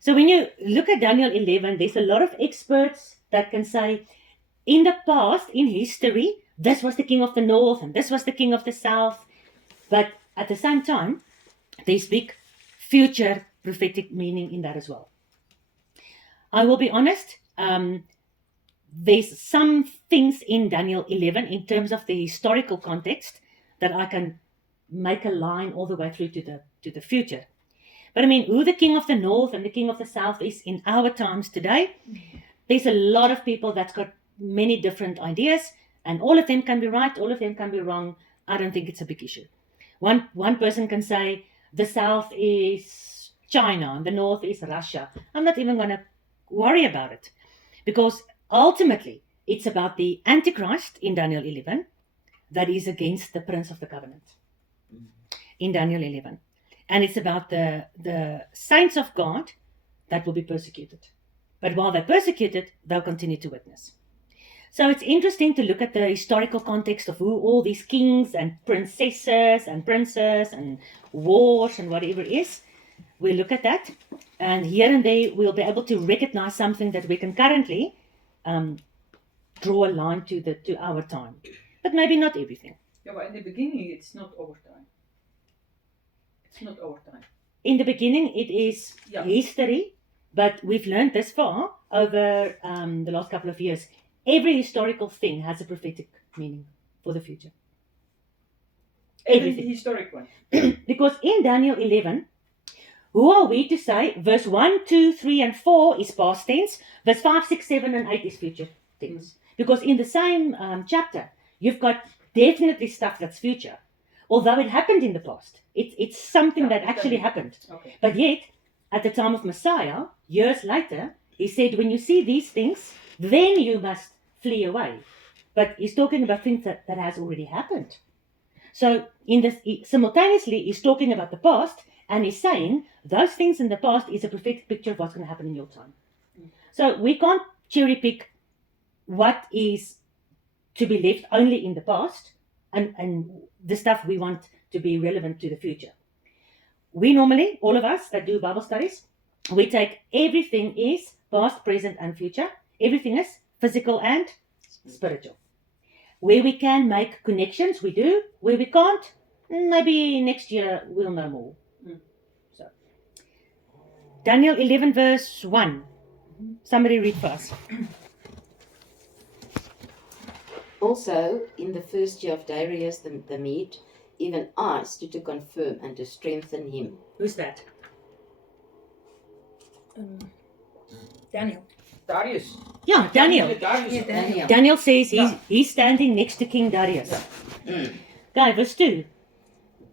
So when you look at Daniel 11, there's a lot of experts that can say, in the past, in history, this was the king of the north and this was the king of the south. But at the same time, there's big future prophetic meaning in that as well. I will be honest, there's some things in Daniel 11 in terms of the historical context that I can make a line all the way through to the future. But I mean, who the king of the north and the king of the south is in our times today, there's a lot of people that's got many different ideas, and all of them can be right, all of them can be wrong. I don't think it's a big issue. One person can say the south is China and the north is Russia. I'm not even going to worry about it, because ultimately it's about the Antichrist in Daniel 11 that is against the Prince of the Covenant in Daniel 11. And it's about the saints of God that will be persecuted. But while they're persecuted, they'll continue to witness. So it's interesting to look at the historical context of who all these kings and princesses and princes and wars and whatever it is. We look at that, and here and there we'll be able to recognize something that we can currently draw a line to our time. But maybe not everything. Yeah, but in the beginning it's not our time. It's not our time. In the beginning it is history, but we've learned this far over the last couple of years. Every historical thing has a prophetic meaning for the future. Every historic one. Because in Daniel 11, who are we to say verse 1, 2, 3, and 4 is past tense, verse 5, 6, 7, and 8 is future tense. Because in the same chapter, you've got definitely stuff that's future, although it happened in the past. It's something that actually happened. Okay. But yet, at the time of Messiah, years later, he said, when you see these things, then you must flee away. But he's talking about things that has already happened. So in this, simultaneously, he's talking about the past, and he's saying those things in the past is a prophetic picture of what's going to happen in your time. So we can't cherry pick what is to be left only in the past and the stuff we want to be relevant to the future. We normally, all of us that do Bible studies, we take everything is past, present, and future. Everything is physical and spiritual. Where we can make connections, we do. Where we can't, maybe next year we'll know more. So, Daniel 11 verse 1. Somebody read for us. Also, in the first year of Darius the Mede, even I stood to confirm and to strengthen him. Who's that? Daniel. Darius. Yeah, Daniel. Darius. Daniel says he's standing next to King Darius. Okay, verse 2.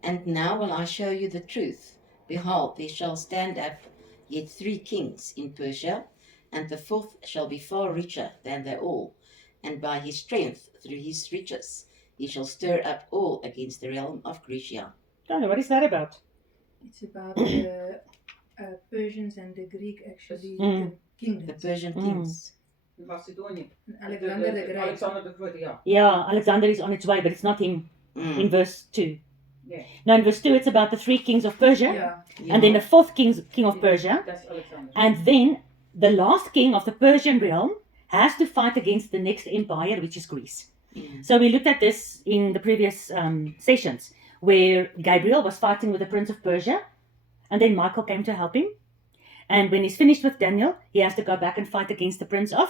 And now will I show you the truth. Behold, there shall stand up yet 3 kings in Persia, and the 4th shall be far richer than they all. And by his strength, through his riches, he shall stir up all against the realm of Grecia. Okay, what is that about? It's about the Persians and the Greek, actually, Mm. the kingdoms. The Persian kings. Macedonië. Alexander the Great. Alexander the Great, yeah. Yeah, Alexander is on its way, but it's not him in verse 2. Yeah. No, in verse 2 it's about the 3 kings of Persia, Yeah. and then the 4th king of Persia, That's Alexander. and then the last king of the Persian realm has to fight against the next empire, which is Greece. So we looked at this in the previous sessions, where Gabriel was fighting with the prince of Persia, and then Michael came to help him. And when he's finished with Daniel, he has to go back and fight against the prince of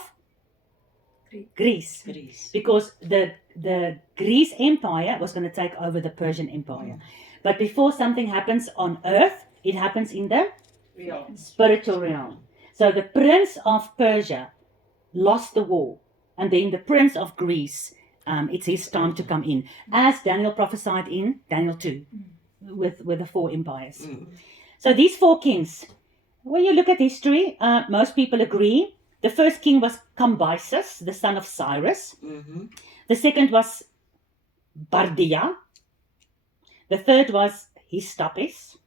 Greece. Because the Greece empire was going to take over the Persian empire. But before something happens on earth, it happens in the spiritual realm. So the prince of Persia lost the war, and then the prince of Greece, it's his time to come in, as Daniel prophesied in Daniel 2, with the 4 empires. So these 4 kings, when you look at history, most people agree. The first king was Cambyses, the son of Cyrus. The second was Bardia. The third was Hystapes.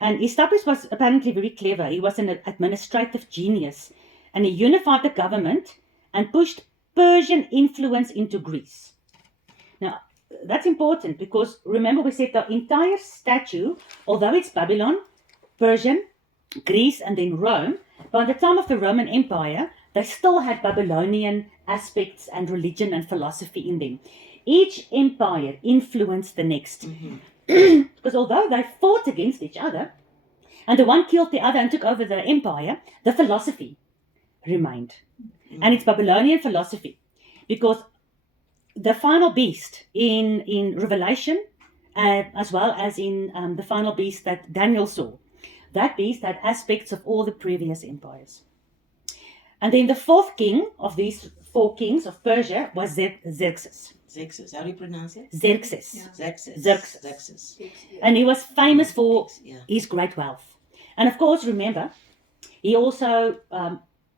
And Hystapes was apparently very clever. He was an administrative genius, and he unified the government and pushed Persian influence into Greece. Now, that's important because remember we said the entire statue, although it's Babylon, Persian, Greece, and then Rome. By the time of the Roman Empire, they still had Babylonian aspects and religion and philosophy in them. Each empire influenced the next. Because although they fought against each other, and the one killed the other and took over the empire, the philosophy remained. And it's Babylonian philosophy. Because the final beast in Revelation, as well as in the final beast that Daniel saw, that beast had aspects of all the previous empires. And then the fourth king of these 4 kings of Persia was Xerxes. Xerxes, how do you pronounce it? Xerxes. Yeah. Xerxes. Xerxes. Xerxes. And he was famous for Yeah. his great wealth. And of course, remember, he also,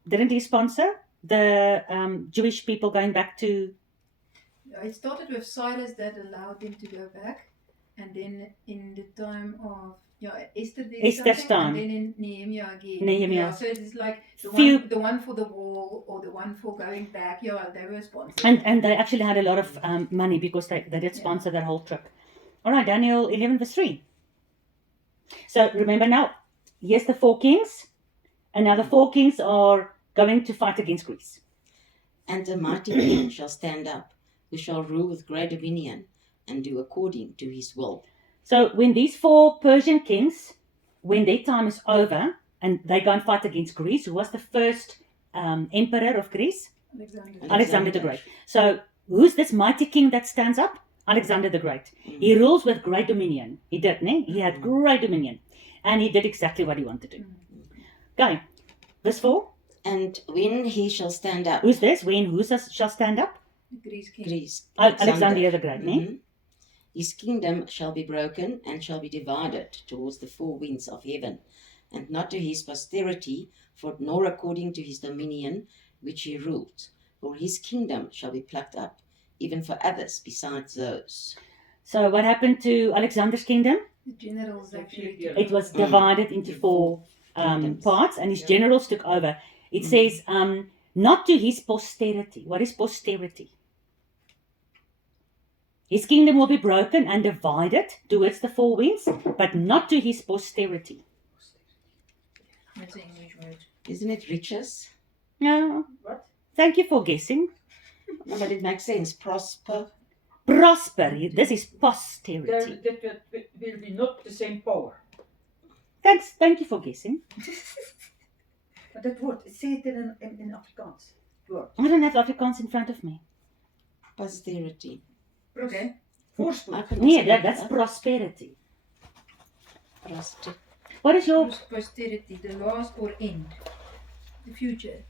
didn't he sponsor the Jewish people going back to... It started with Cyrus that allowed them to go back, and then in the time of Esther did Esther's something, time. and then in Nehemiah again. Nehemiah. Yeah, so it's like the Few- one for the wall or the one for going back. Yeah, they were sponsored. And they actually had a lot of money because they did sponsor that whole trip. All right, Daniel 11 verse 3. So remember now, here's the 4 kings. And now the 4 kings are going to fight against Greece. And the mighty king shall stand up, who shall rule with great dominion, and do according to his will. So when these 4 Persian kings, when their time is over, and they go and fight against Greece, who was the first emperor of Greece? Alexander the Great. So who's this mighty king that stands up? Alexander the Great. He rules with great dominion. He did, ne? He had great dominion. And he did exactly what he wanted to do. Okay, verse 4. And when he shall stand up, Who's this? When who shall stand up? Greece king. Greece, Alexander the Great, ne? Mhm. His kingdom shall be broken and shall be divided towards the 4 winds of heaven, and not to his posterity, nor according to his dominion which he ruled. For his kingdom shall be plucked up, even for others besides those. So what happened to Alexander's kingdom? The generals actually. Yeah. It was divided into 4 Kingdoms. parts, and his Yeah. generals took over. It says, not to his posterity. What is posterity? His kingdom will be broken and divided towards the 4 winds, but not to his posterity. That's an English word. Isn't it riches? No. What? Thank you for guessing. No, but it makes sense. Prosper. Prosper. This is There, posterity. that will be not the same power. Thanks. Thank you for guessing. Maar dat woord, say it in Afrikaans. Woord. I don't have Afrikaans in front of me. Posterity. Okay. Voorspoed. I can Yeah, also that's look prosperity. up Prosper. What is your... Posterity, the last or end. The future.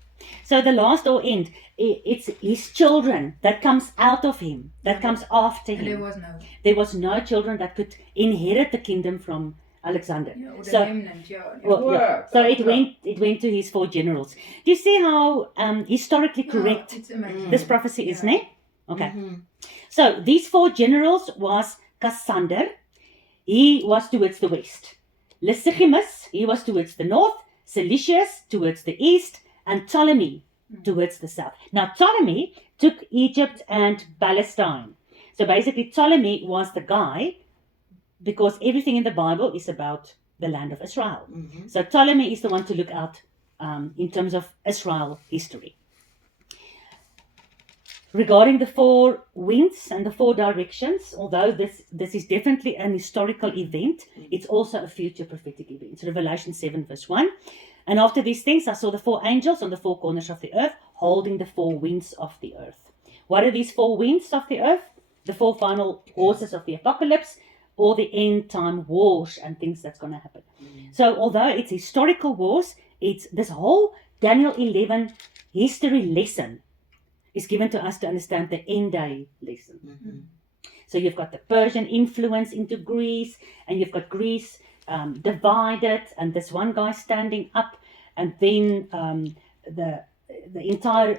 So the last or end, it's his children that comes out of him, that comes after And there him. was no. There was no children that could inherit the kingdom from Alexander. Yeah, or the So- remnant, yeah. Well, yeah. So it went to his 4 generals. Do you see how historically correct It's amazing. this prophecy is, Yeah. ne? Okay. Mhm. So these 4 generals was Cassander. He was towards the west. Lysichimus, he was towards the north. Seleucus towards the east. And Ptolemy towards the south. Now Ptolemy took Egypt and Palestine. So basically Ptolemy was the guy, because everything in the Bible is about the land of Israel. Mhm. So Ptolemy is the one to look out in terms of Israel history. Regarding the 4 winds and the 4 directions, although this is definitely an historical event, it's also a future prophetic event. So Revelation 7 verse 1. And after these things, I saw the 4 angels on the 4 corners of the earth, holding the 4 winds of the earth. What are these 4 winds of the earth? The 4 final horses of the apocalypse, or the end time wars and things that's going to happen. So although it's historical wars, it's this whole Daniel 11 history lesson is given to us to understand the end day lesson. Mhm. So you've got the Persian influence into Greece, and you've got Greece divided, and this one guy standing up, and then the entire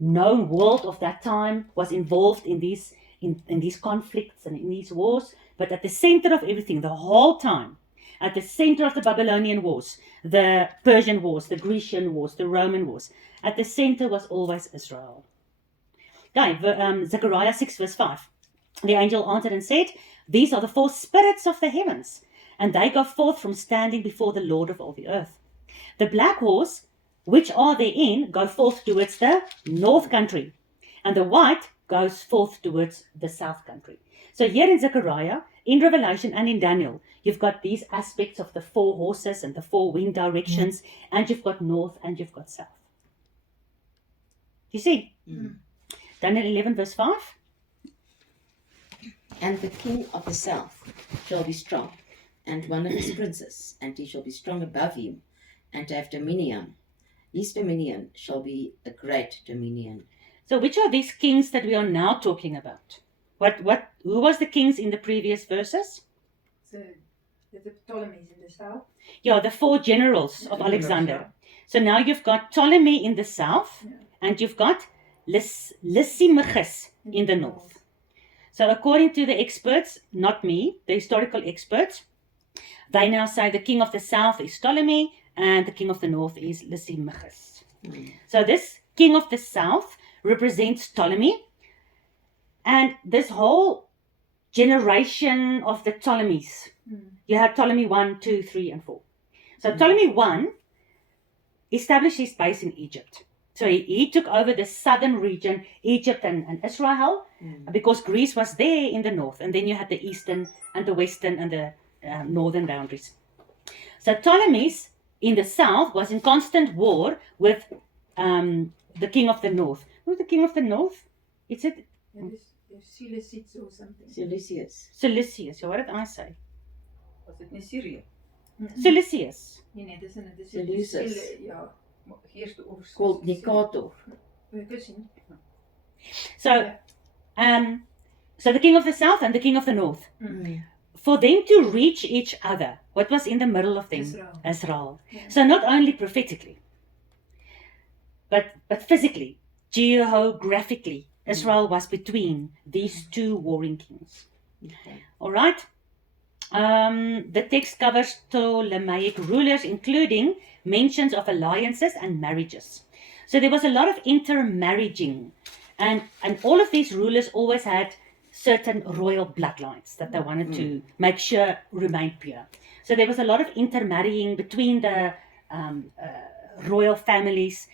known world of that time was involved in these conflicts and in these wars. But at the center of everything, the whole time, at the center of the Babylonian wars, the Persian wars, the Grecian wars, the Roman wars, at the center was always Israel. Okay, Zechariah 6 verse 5. The angel answered and said, "These are the 4 spirits of the heavens, and they go forth from standing before the Lord of all the earth. The black horse, which are therein, go forth towards the north country, and the white goes forth towards the south country. So here in Zechariah, in Revelation, and in Daniel, you've got these aspects of the 4 horses and the 4 wind directions, and you've got north and you've got south. You see? Daniel 11 verse 5. And the king of the south shall be strong, and one of his princes, and he shall be strong above him, and to have dominion. His dominion shall be a great dominion. So which are these kings that we are now talking about? Who was the kings in the previous verses? So the Ptolemies in the south. Yeah, the 4 generals of Alexander. So now you've got Ptolemy in the south, Yeah. and you've got Lysimachus in the north. So according to the experts, not me, the historical experts, they now say the king of the south is Ptolemy and the king of the north is Lysimachus. So this king of the south represents Ptolemy, and this whole generation of the Ptolemies. You had Ptolemy 1, 2, 3, and 4. So Ptolemy 1 established his base in Egypt. So he took over the southern region, Egypt and Israel, because Greece was there in the north. And then you had the eastern and the western and the northern boundaries. So Ptolemies in the south was in constant war with the king of the north. Who's the king of the north? It's it Seleucids or something. Seleucus. Seleucus. What did I say? Was it in Syrië? Seleucus. Nee, dis in dit is Seleucus. Ja, Maar Here's the overseas. Called Nicator. we kan sien. So, so the king of the south and the king of the north. Mm. For them to reach each other, what was in the middle of them? Israel. Israel. Yeah. So not only prophetically, but physically, geographically, Israel was between these 2 warring kings. Okay. All right. The text covers Ptolemaic rulers, including mentions of alliances and marriages. So there was a lot of intermarrying, and all of these rulers always had certain royal bloodlines that they wanted to make sure remained pure. So there was a lot of intermarrying between the royal families,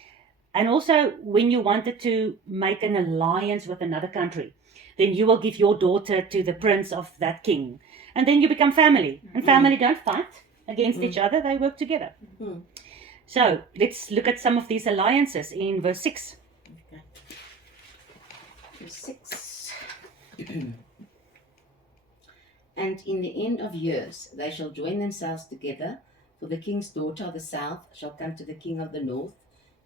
and also when you wanted to make an alliance with another country, then you will give your daughter to the prince of that king, and then you become family. And family don't fight against each other; they work together. So let's look at some of these alliances in verse 6. Okay. Verse 6. And in the end of years they shall join themselves together, for the king's daughter of the south shall come to the king of the north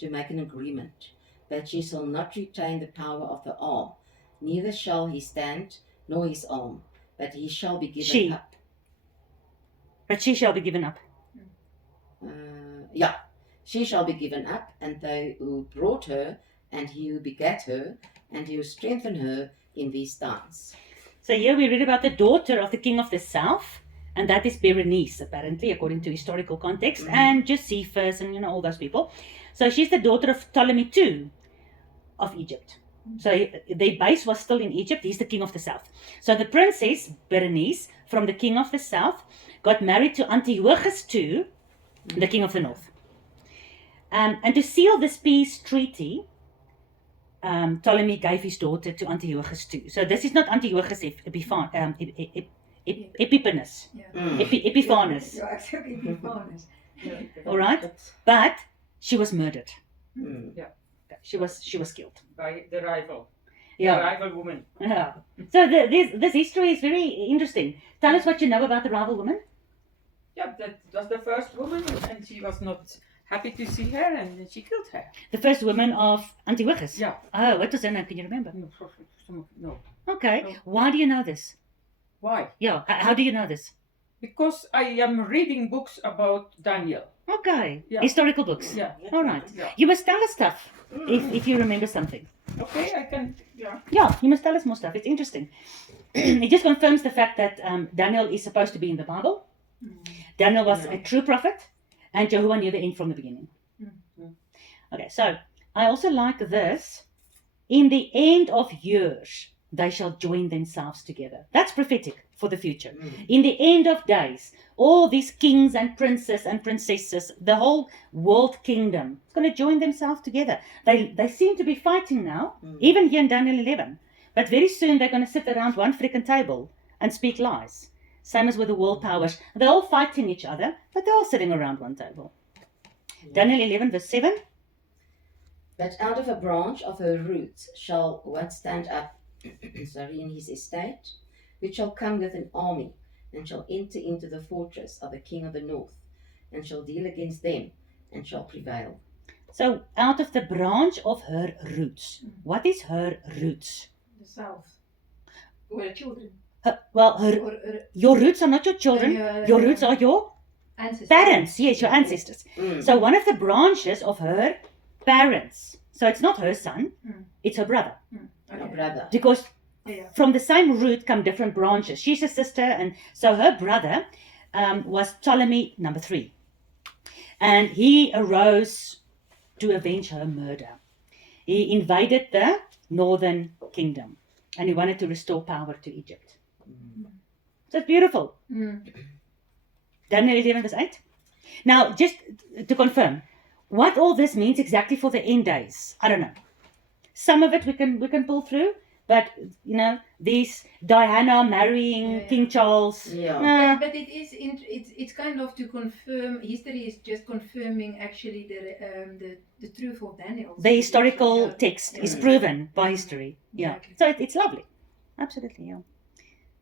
to make an agreement, that she shall not retain the power of the arm, neither shall he stand nor his arm, but he shall be given She. up. But she shall be given up. She shall be given up, and they who brought her, and he who begat her, and he who strengthened her in these times. So here we read about the daughter of the king of the south, and that is Berenice, apparently, according to historical context, and Josephus, and all those people. So she's the daughter of Ptolemy II of Egypt. So their base was still in Egypt. He's the king of the south. So the princess Berenice from the king of the south got married to Antiochus II, the king of the north. And to seal this peace treaty, Ptolemy gave his daughter to Antiochus II. So this is not Antiochus Epiphanes. Yeah. Epiphanes. Ja, ek sê ook Epiphanes. All right, but she was murdered. Mm. She was killed. By the rival. Yeah. The rival woman. Yeah. So this history is very interesting. Tell us what you know about the rival woman. Yeah, that was the first woman, and she was not happy to see her, and then she killed her. The first woman of Antiochus. Yeah. Oh, what was her name? Can you remember? No. Okay. No. Why do you know this? Why? Yeah. How do you know this? Because I am reading books about Daniel. Okay. Yeah. Historical books. Yeah. All right. Yeah. You must tell us stuff if you remember something. Okay, I can. Yeah. Yeah, you must tell us more stuff. It's interesting. It just confirms the fact that Daniel is supposed to be in the Bible. Daniel was a true prophet, and Jehovah knew the end from the beginning. Okay, so I also like this. In the end of years, they shall join themselves together. That's prophetic. for the future. Mm. In the end of days, all these kings and princes and princesses, the whole world kingdom, is going to join themselves together. They seem to be fighting now, Mm. even here in Daniel 11. But very soon they're going to sit around one freaking table and speak lies. Same as with the world powers. They're all fighting each other, but they're all sitting around one table. Daniel 11 verse 7. But out of a branch of her roots shall one stand up, in his estate, which shall come with an army, and shall enter into the fortress of the king of the north, and shall deal against them, and shall prevail. So out of the branch of her roots. What is her roots? The south. Or the children. Your roots are not your children. Your roots are your ancestors. parents. Yes, your ancestors. Mm. So one of the branches of her parents. So it's not her son, it's her brother. Your brother. Because Yeah. from the same root come different branches. She's a sister, and so her brother was Ptolemy number 3. And he arose to avenge her murder. He invaded the northern kingdom, and he wanted to restore power to Egypt. So it's beautiful. Mm. Daniel 11 verse 8. Now, just to confirm, what all this means exactly for the end days, I don't know. Some of it we can pull through, but these Diana marrying King Charles. Yeah. But it is it's kind of to confirm. History is just confirming actually the truth of Daniel. The historical Yeah. text is Mm. proven by history. Yeah. Exactly. So it's lovely. Absolutely, yeah.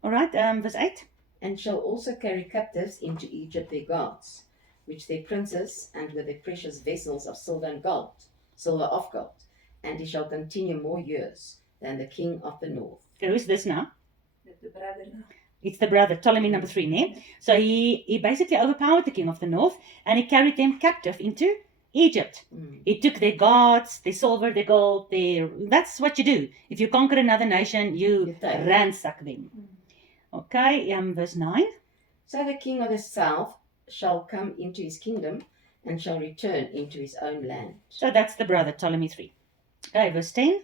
All right, verse 8. And shall also carry captives into Egypt their gods, which their princes, and with their precious vessels of silver of gold, and he shall continue more years than the king of the north. Okay, who's this now? The brother now. It's the brother, Ptolemy number 3, ne? So he basically overpowered the king of the north, and he carried them captive into Egypt. Mm. He took their gods, their silver, their gold, that's what you do. If you conquer another nation, you You take. ransack them. Okay, verse 9. So the king of the south shall come into his kingdom, and shall return into his own land. So that's the brother, Ptolemy 3. Okay, verse 10.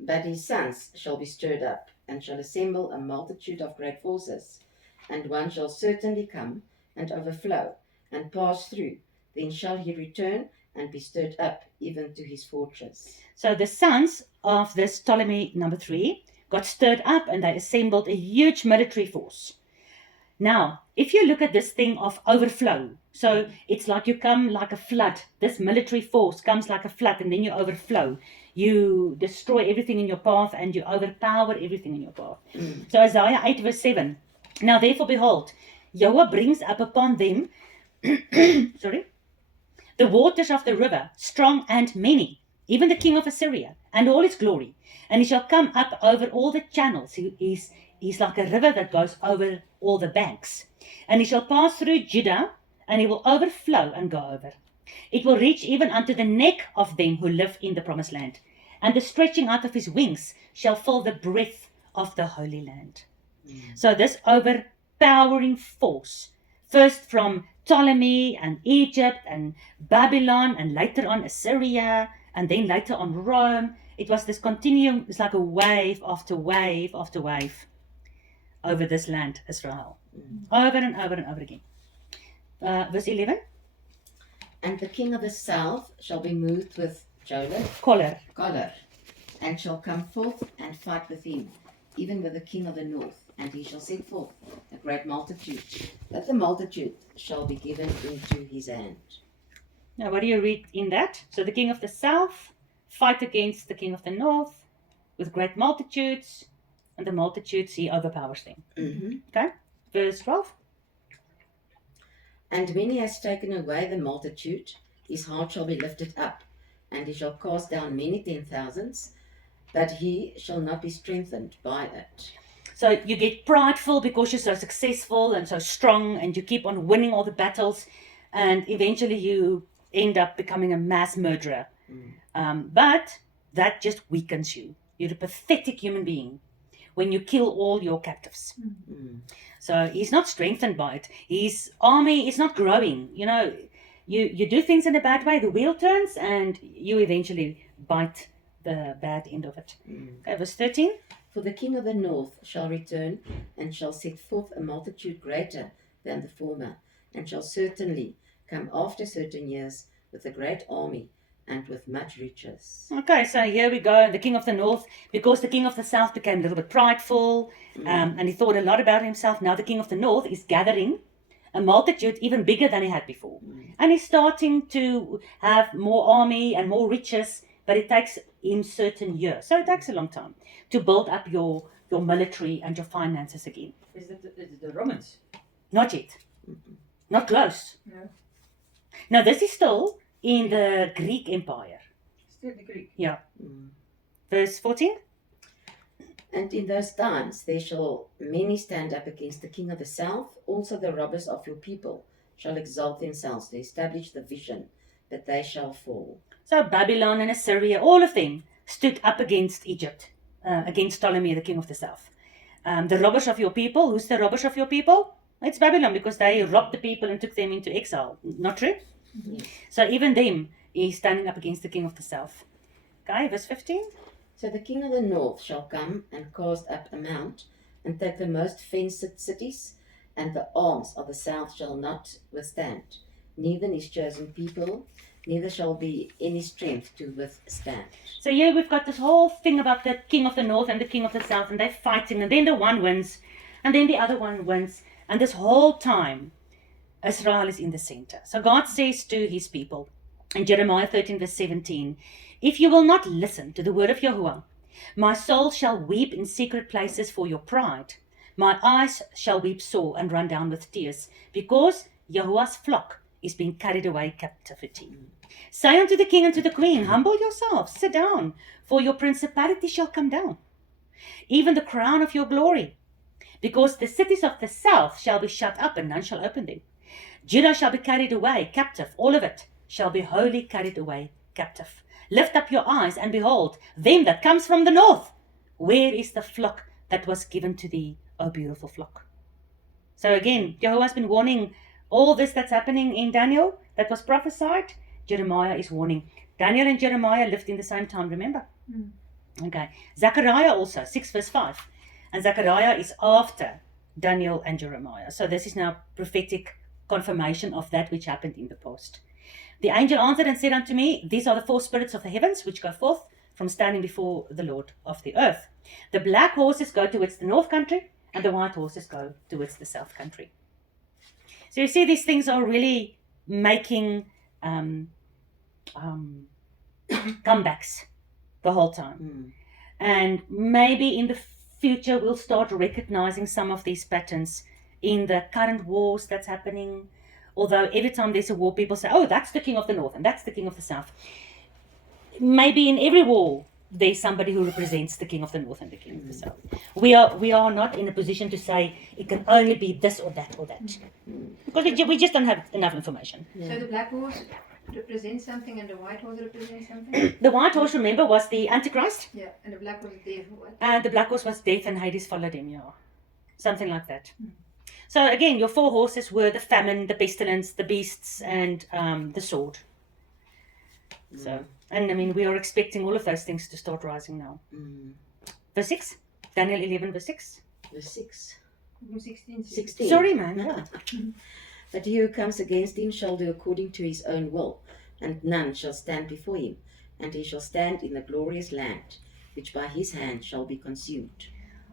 But his sons shall be stirred up, and shall assemble a multitude of great forces, and one shall certainly come and overflow, and pass through. Then shall he return and be stirred up even to his fortress. So the sons of this Ptolemy number 3 got stirred up, and they assembled a huge military force. Now, if you look at this thing of overflow, so it's like you come like a flood. This military force comes like a flood, and then you overflow. You destroy everything in your path, and you overpower everything in your path. Mm. So Isaiah 8 verse 7. Now therefore behold, Yahweh brings up upon them the waters of the river, strong and many, even the king of Assyria, and all his glory. And he shall come up over all the channels. He's like a river that goes over all the banks. And he shall pass through Judah, and he will overflow and go over. It will reach even unto the neck of them who live in the promised land. And the stretching out of his wings shall fill the breadth of the Holy Land. So this overpowering force, first from Ptolemy and Egypt and Babylon, and later on Assyria, and then later on Rome, it was this continuum, it's like a wave after wave after wave over this land, Israel. Over and over and over again. Verse 11. And the king of the south shall be moved with Choler. choler, and shall come forth and fight with him, even with the king of the north. And he shall send forth a great multitude, that the multitude shall be given into his hand. Now, what do you read in that? So the king of the south fight against the king of the north with great multitudes, and the multitudes, he overpowers them. Mm-hmm. Okay? Verse 12. And when he has taken away the multitude, his heart shall be lifted up, and he shall cast down many 10,000s, but he shall not be strengthened by it. So you get prideful because you're so successful and so strong, and you keep on winning all the battles, and eventually you end up becoming a mass murderer. But that just weakens you. You're a pathetic human being when you kill all your captives. Mm. So he's not strengthened by it. His army is not growing. You do things in a bad way, the wheel turns, and you eventually bite the bad end of it. Mm. Okay, verse 13. For the king of the north shall return, and shall set forth a multitude greater than the former, and shall certainly come after certain years with a great army and with much riches. Okay, so here we go. The king of the north, because the king of the south became a little bit prideful, and he thought a lot about himself. Now the king of the north is gathering a multitude even bigger than he had before. And he's starting to have more army and more riches, but it takes him certain years. So it takes a long time to build up your military and your finances again. Is it the Romans? Not yet. Not close. No. Now this is still in the Greek Empire. Still the Greek. Yeah. Mm. Verse 14. And in those times there shall many stand up against the king of the south. Also the robbers of your people shall exalt themselves to establish the vision, but they shall fall. So Babylon and Assyria, all of them stood up against Egypt, against Ptolemy, the king of the south. The robbers of your people. Who's the robbers of your people? It's Babylon, because they robbed the people and took them into exile. Not true? Yes. So even them is standing up against the king of the south. Okay, verse 15. So the king of the north shall come and cast up a mount, and take the most fenced cities, and the arms of the south shall not withstand, neither his chosen people, neither shall be any strength to withstand. So here we've got this whole thing about the king of the north and the king of the south, and they're fighting, and then the one wins, and then the other one wins, and this whole time Israel is in the center. So God says to his people in Jeremiah 13 verse 17, if you will not listen to the word of Yahuwah, my soul shall weep in secret places for your pride. My eyes shall weep sore and run down with tears, because Yahuwah's flock is being carried away captivity. Say unto the king and to the queen, humble yourselves, sit down, for your principality shall come down, even the crown of your glory, because the cities of the south shall be shut up, and none shall open them. Judah shall be carried away captive, all of it shall be wholly carried away captive. Lift up your eyes, and behold, them that comes from the north. Where is the flock that was given to thee, O beautiful flock? So again, Jehovah has been warning all this that's happening in Daniel that was prophesied. Jeremiah is warning. Daniel and Jeremiah lived in the same time, remember? Okay. Zechariah also, 6 verse 5. And Zechariah is after Daniel and Jeremiah. So this is now prophetic confirmation of that which happened in the past. The angel answered and said unto me, these are the four spirits of the heavens which go forth from standing before the Lord of the earth. The black horses go towards the north country, and the white horses go towards the south country. So you see, these things are really making comebacks the whole time. And maybe in the future we'll start recognizing some of these patterns in the current wars that's happening. Although every time there's a war, people say, oh, that's the king of the north and that's the king of the south. Maybe in every war there's somebody who represents the king of the north and the king of the south. We are not in a position to say it can only be this or that or that. Because we just don't have enough information. So the black horse represents something and the white horse represents something? The white horse, remember, was the Antichrist. Yeah, and the black horse is death or what? And the black horse was death, and Hades followed him, yeah. Something like that. So again, your four horses were the famine, the pestilence, the beasts, and the sword. So, and I mean, we are expecting all of those things to start rising now. Verse 6, Daniel 11 verse 6. Verse 6. 16. Sorry, man. Yeah. But he who comes against him shall do according to his own will, and none shall stand before him, and he shall stand in the glorious land, which by his hand shall be consumed.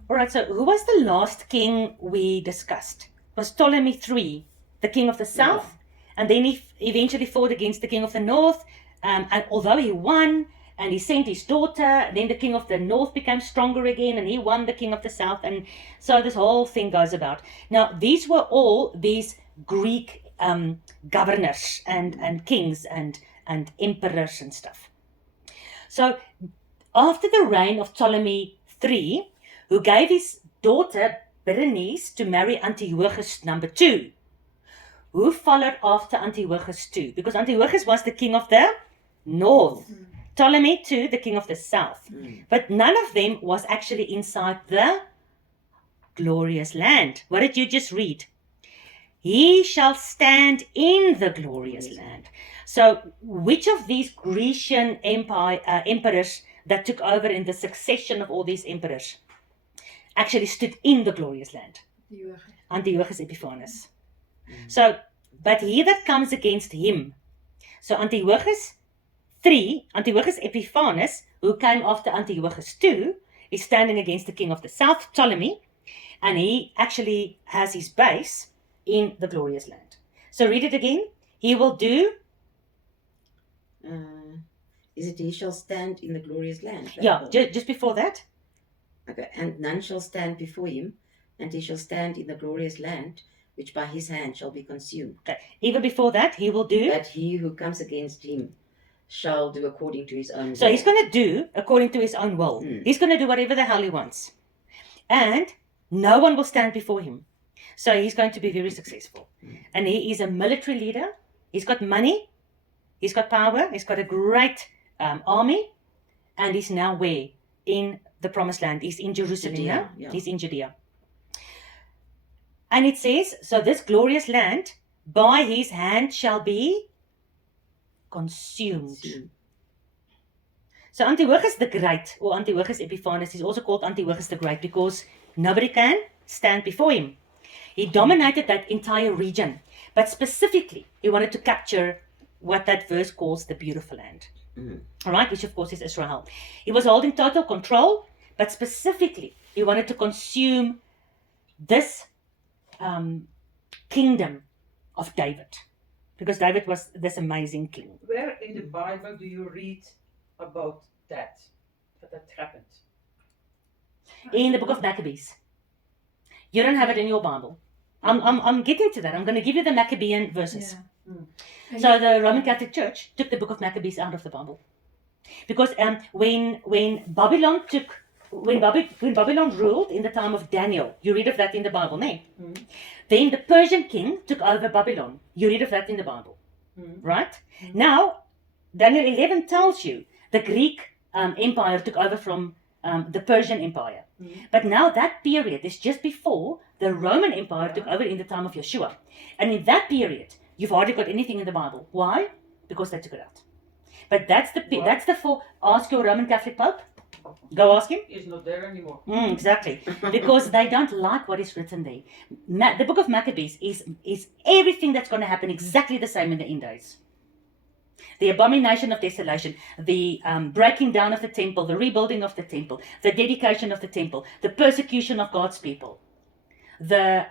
All right, so who was the last king we discussed? It was Ptolemy III, the king of the south, and then he eventually fought against the king of the north, and although he won, and he sent his daughter, then the king of the north became stronger again, and he won the king of the south, and so this whole thing goes about. Now, these were all these Greek governors and kings and emperors and stuff. So after the reign of Ptolemy III, who gave his daughter Berenice to marry Antiochus II, who followed after Antiochus II, because Antiochus was the king of the north, Ptolemy II, the king of the south. But none of them was actually inside the glorious land. What did you just read? He shall stand in the glorious land. So which of these Grecian emperors that took over in the succession of all these emperors actually stood in the glorious land. Antiochus Epiphanes. So, but he that comes against him. So Antiochus Epiphanes, who came after Antiochus II, is standing against the king of the south, Ptolemy, and he actually has his base in the glorious land. So read it again. He will do. Is it he shall stand in the glorious land? Yeah, just before that. Okay, and none shall stand before him, and he shall stand in the glorious land, which by his hand shall be consumed. Okay. Even before that, he will do. But he who comes against him shall do according to his own will. So he's going to do according to his own will. He's going to do whatever the hell he wants. And no one will stand before him. So he's going to be very successful. And he is a military leader. He's got money. He's got power. He's got a great army. And he's now where? In the promised land. He's in Jerusalem. Judea, Yeah? yeah. He's in Judea. And it says, so this glorious land by his hand shall be consumed. So Antiochus the Great, or Antiochus Epiphanes, is also called Antiochus the Great because nobody can stand before him. He dominated that entire region, but specifically he wanted to capture what that verse calls the beautiful land. All right, which of course is Israel. He was holding total control, but specifically he wanted to consume this kingdom of David, because David was this amazing king. Where in the Bible do you read about that happened? In the book of Maccabees. You don't have it in your Bible. I'm getting to that. I'm going to give you the Maccabean verses. Yeah. So the Roman Catholic Church took the book of Maccabees out of the Bible. Because when Babylon ruled in the time of Daniel, you read of that in the Bible, no? Then the Persian king took over Babylon. You read of that in the Bible, right? Now, Daniel 11 tells you the Greek empire took over from the Persian empire. But now that period is just before the Roman empire took over in the time of Yeshua. And in that period, you've hardly got anything in the Bible. Why? Because they took it out. But that's the ask your Roman Catholic Pope. Go ask him. He's not there anymore. Exactly. Because they don't like what is written there. The book of Maccabees is everything that's going to happen exactly the same in the end days. The abomination of desolation, the breaking down of the temple, the rebuilding of the temple, the dedication of the temple, the persecution of God's people, the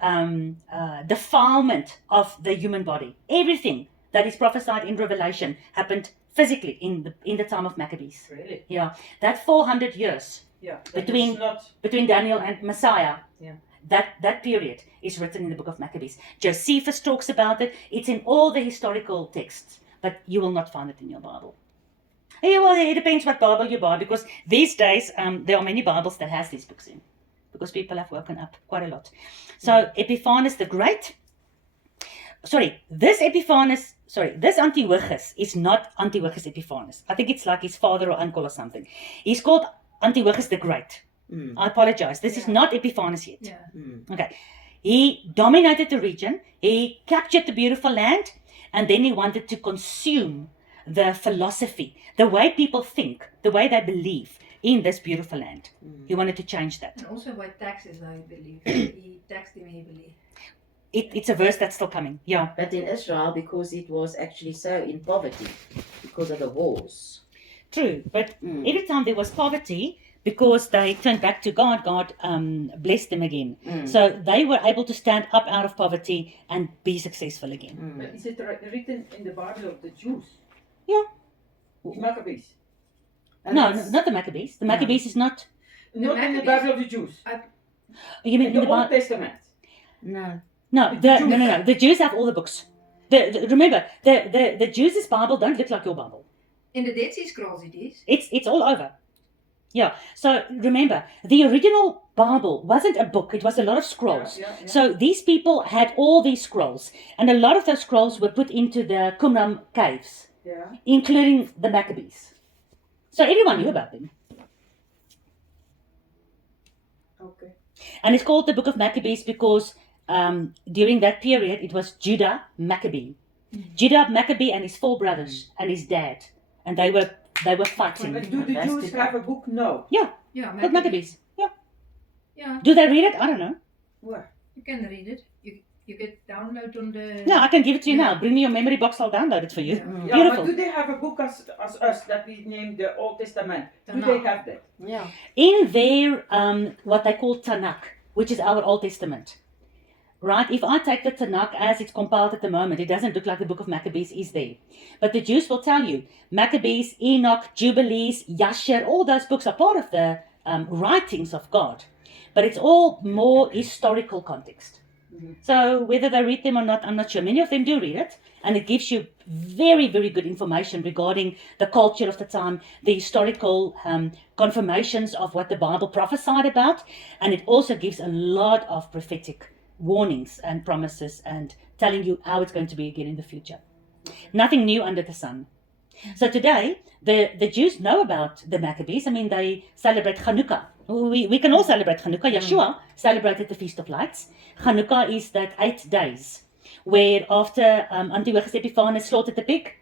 defilement of the human body. Everything that is prophesied in Revelation happened physically in the time of Maccabees. Really? Yeah, that 400 years Yeah. between Daniel and Messiah. Yeah. That period is written in the book of Maccabees. Josephus talks about it. It's in all the historical texts, but you will not find it in your Bible. Yeah, well, it depends what Bible you buy, because these days there are many Bibles that has these books in, because people have woken up quite a lot. So Epiphanes the Great. This Antiochus is not Antiochus Epiphanes. I think it's like his father or uncle or something. He's called Antiochus the Great. I apologize. This is not Epiphanes yet. Yeah. Okay. He dominated the region. He captured the beautiful land. And then he wanted to consume the philosophy, the way people think, the way they believe in this beautiful land. He wanted to change that. And also by taxes, I believe. He taxed him heavily. It's a verse that's still coming. Yeah. But in Israel, because it was actually so in poverty, because of the wars. True. But every time there was poverty, because they turned back to God, God blessed them again. So they were able to stand up out of poverty and be successful again. But is it written in the Bible of the Jews? Yeah. The Maccabees? No, not the Maccabees. The Maccabees is not. Not in the Maccabees- Bible of the Jews. You mean In in the the Old Bible? Testament. No. No. The Jews have all the books. Remember, the Jews' Bible don't look like your Bible. In the Dead Sea Scrolls it is. It's all over. Yeah. So remember, the original Bible wasn't a book. It was a lot of scrolls. Yeah. So these people had all these scrolls, and a lot of those scrolls were put into the Qumran caves, Yeah. including the Maccabees. So everyone knew about them. Okay. And it's called the Book of Maccabees because during that period it was Judah Maccabee. Judah Maccabee and his 4 brothers and his dad, and they were fighting. But do the Jews have a book? No. Yeah, Yeah, called Maccabees. Yeah. Yeah, Do they read it? I don't know. Where? you can read it. You can download on the. No, I can give it to you Yeah. now. Bring me your memory box, I'll download it for you. Yeah. Yeah, Beautiful. but do they have a book as us that we name the Old Testament? Do Tanakh. they have that? Yeah. In their, what they call Tanakh, which is our Old Testament, right? If I take the Tanakh as it's compiled at the moment, it doesn't look like the book of Maccabees is there. But the Jews will tell you, Maccabees, Enoch, Jubilees, Yasher, all those books are part of the writings of God. But it's all more historical context. So whether they read them or not, I'm not sure. Many of them do read it, and it gives you very, very good information regarding the culture of the time, the historical confirmations of what the Bible prophesied about, and it also gives a lot of prophetic warnings and promises and telling you how it's going to be again in the future. Nothing new under the sun. So today, the Jews know about the Maccabees. I mean, they celebrate Hanukkah. We can all celebrate Hanukkah. Yeshua celebrated the Feast of Lights. Hanukkah is that 8 days where after Antiochus Epiphanes slaughtered the pig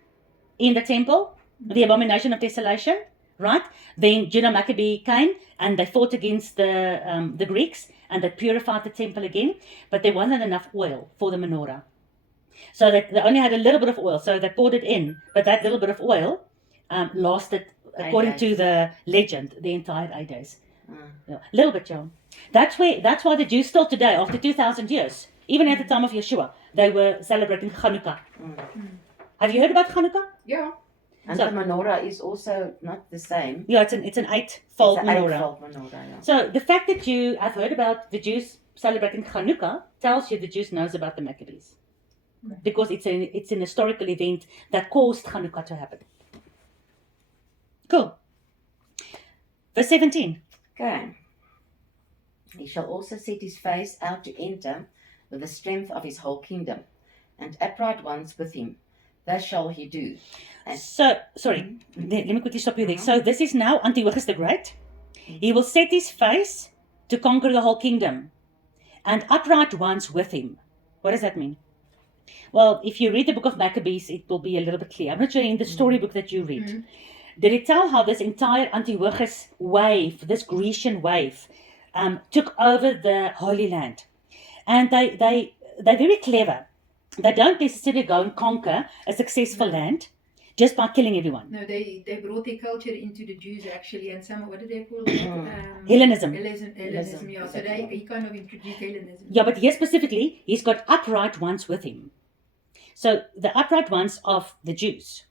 in the temple, the abomination of desolation, right? Then Judah Maccabee came and they fought against the Greeks and they purified the temple again, but there wasn't enough oil for the menorah. So they only had a little bit of oil, so they poured it in, but that little bit of oil lasted, according to the legend, the entire 8 days. A little bit, John. That's why the Jews still today, after 2,000 years, even at the time of Yeshua, they were celebrating Hanukkah. Have you heard about Hanukkah? Yeah. And So- the menorah is also not the same. Yeah, it's an eightfold It's an menorah. eightfold menorah, yeah. So the fact that you have heard about the Jews celebrating Hanukkah tells you the Jews knows about the Maccabees. Because it's an historical event that caused Hanukkah to happen. Cool. Verse 17. Okay. He shall also set his face out to enter with the strength of his whole kingdom, and upright ones with him. That shall he do. So, sorry, let me quickly stop you there. So this is now Antiochus the Great. He will set his face to conquer the whole kingdom, and upright ones with him. What does that mean? Well, if you read the book of Maccabees, it will be a little bit clear. I'm not sure in the storybook that you read. Did it tell how this entire Antiochus wave, this Grecian wave, took over the Holy Land? And they're very clever. They don't necessarily go and conquer a successful land just by killing everyone. No, they brought their culture into the Jews actually, and some, what do they call it? Hellenism. Hellenism, yeah. So he kind of introduced Hellenism. Yeah, but here specifically, he's got upright ones with him. So the upright ones of the Jews.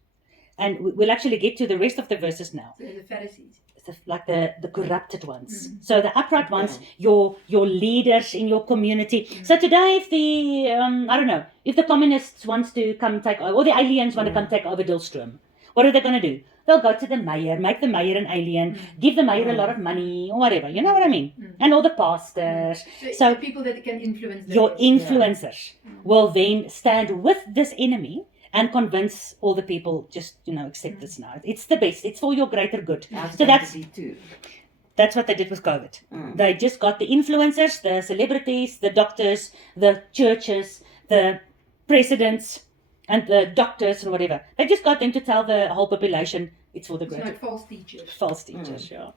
And we'll actually get to the rest of the verses now. So the Pharisees. Like the corrupted ones. So the upright ones, your leaders in your community. So today, if the I don't know, if the communists wants to come take over, or the aliens want to come take over Dilstrom, what are they going to do? They'll go to the mayor, make the mayor an alien, give the mayor a lot of money or whatever. You know what I mean? And all the pastors. So people that can influence them. Your influencers will then stand with this enemy and convince all the people, just, accept this now. It's the best. It's for your greater good. So that's what they did with COVID. They just got the influencers, the celebrities, the doctors, the churches, the presidents, and the doctors and whatever. They just got them to tell the whole population it's for the It's greater like false teachers. false teachers. Yeah.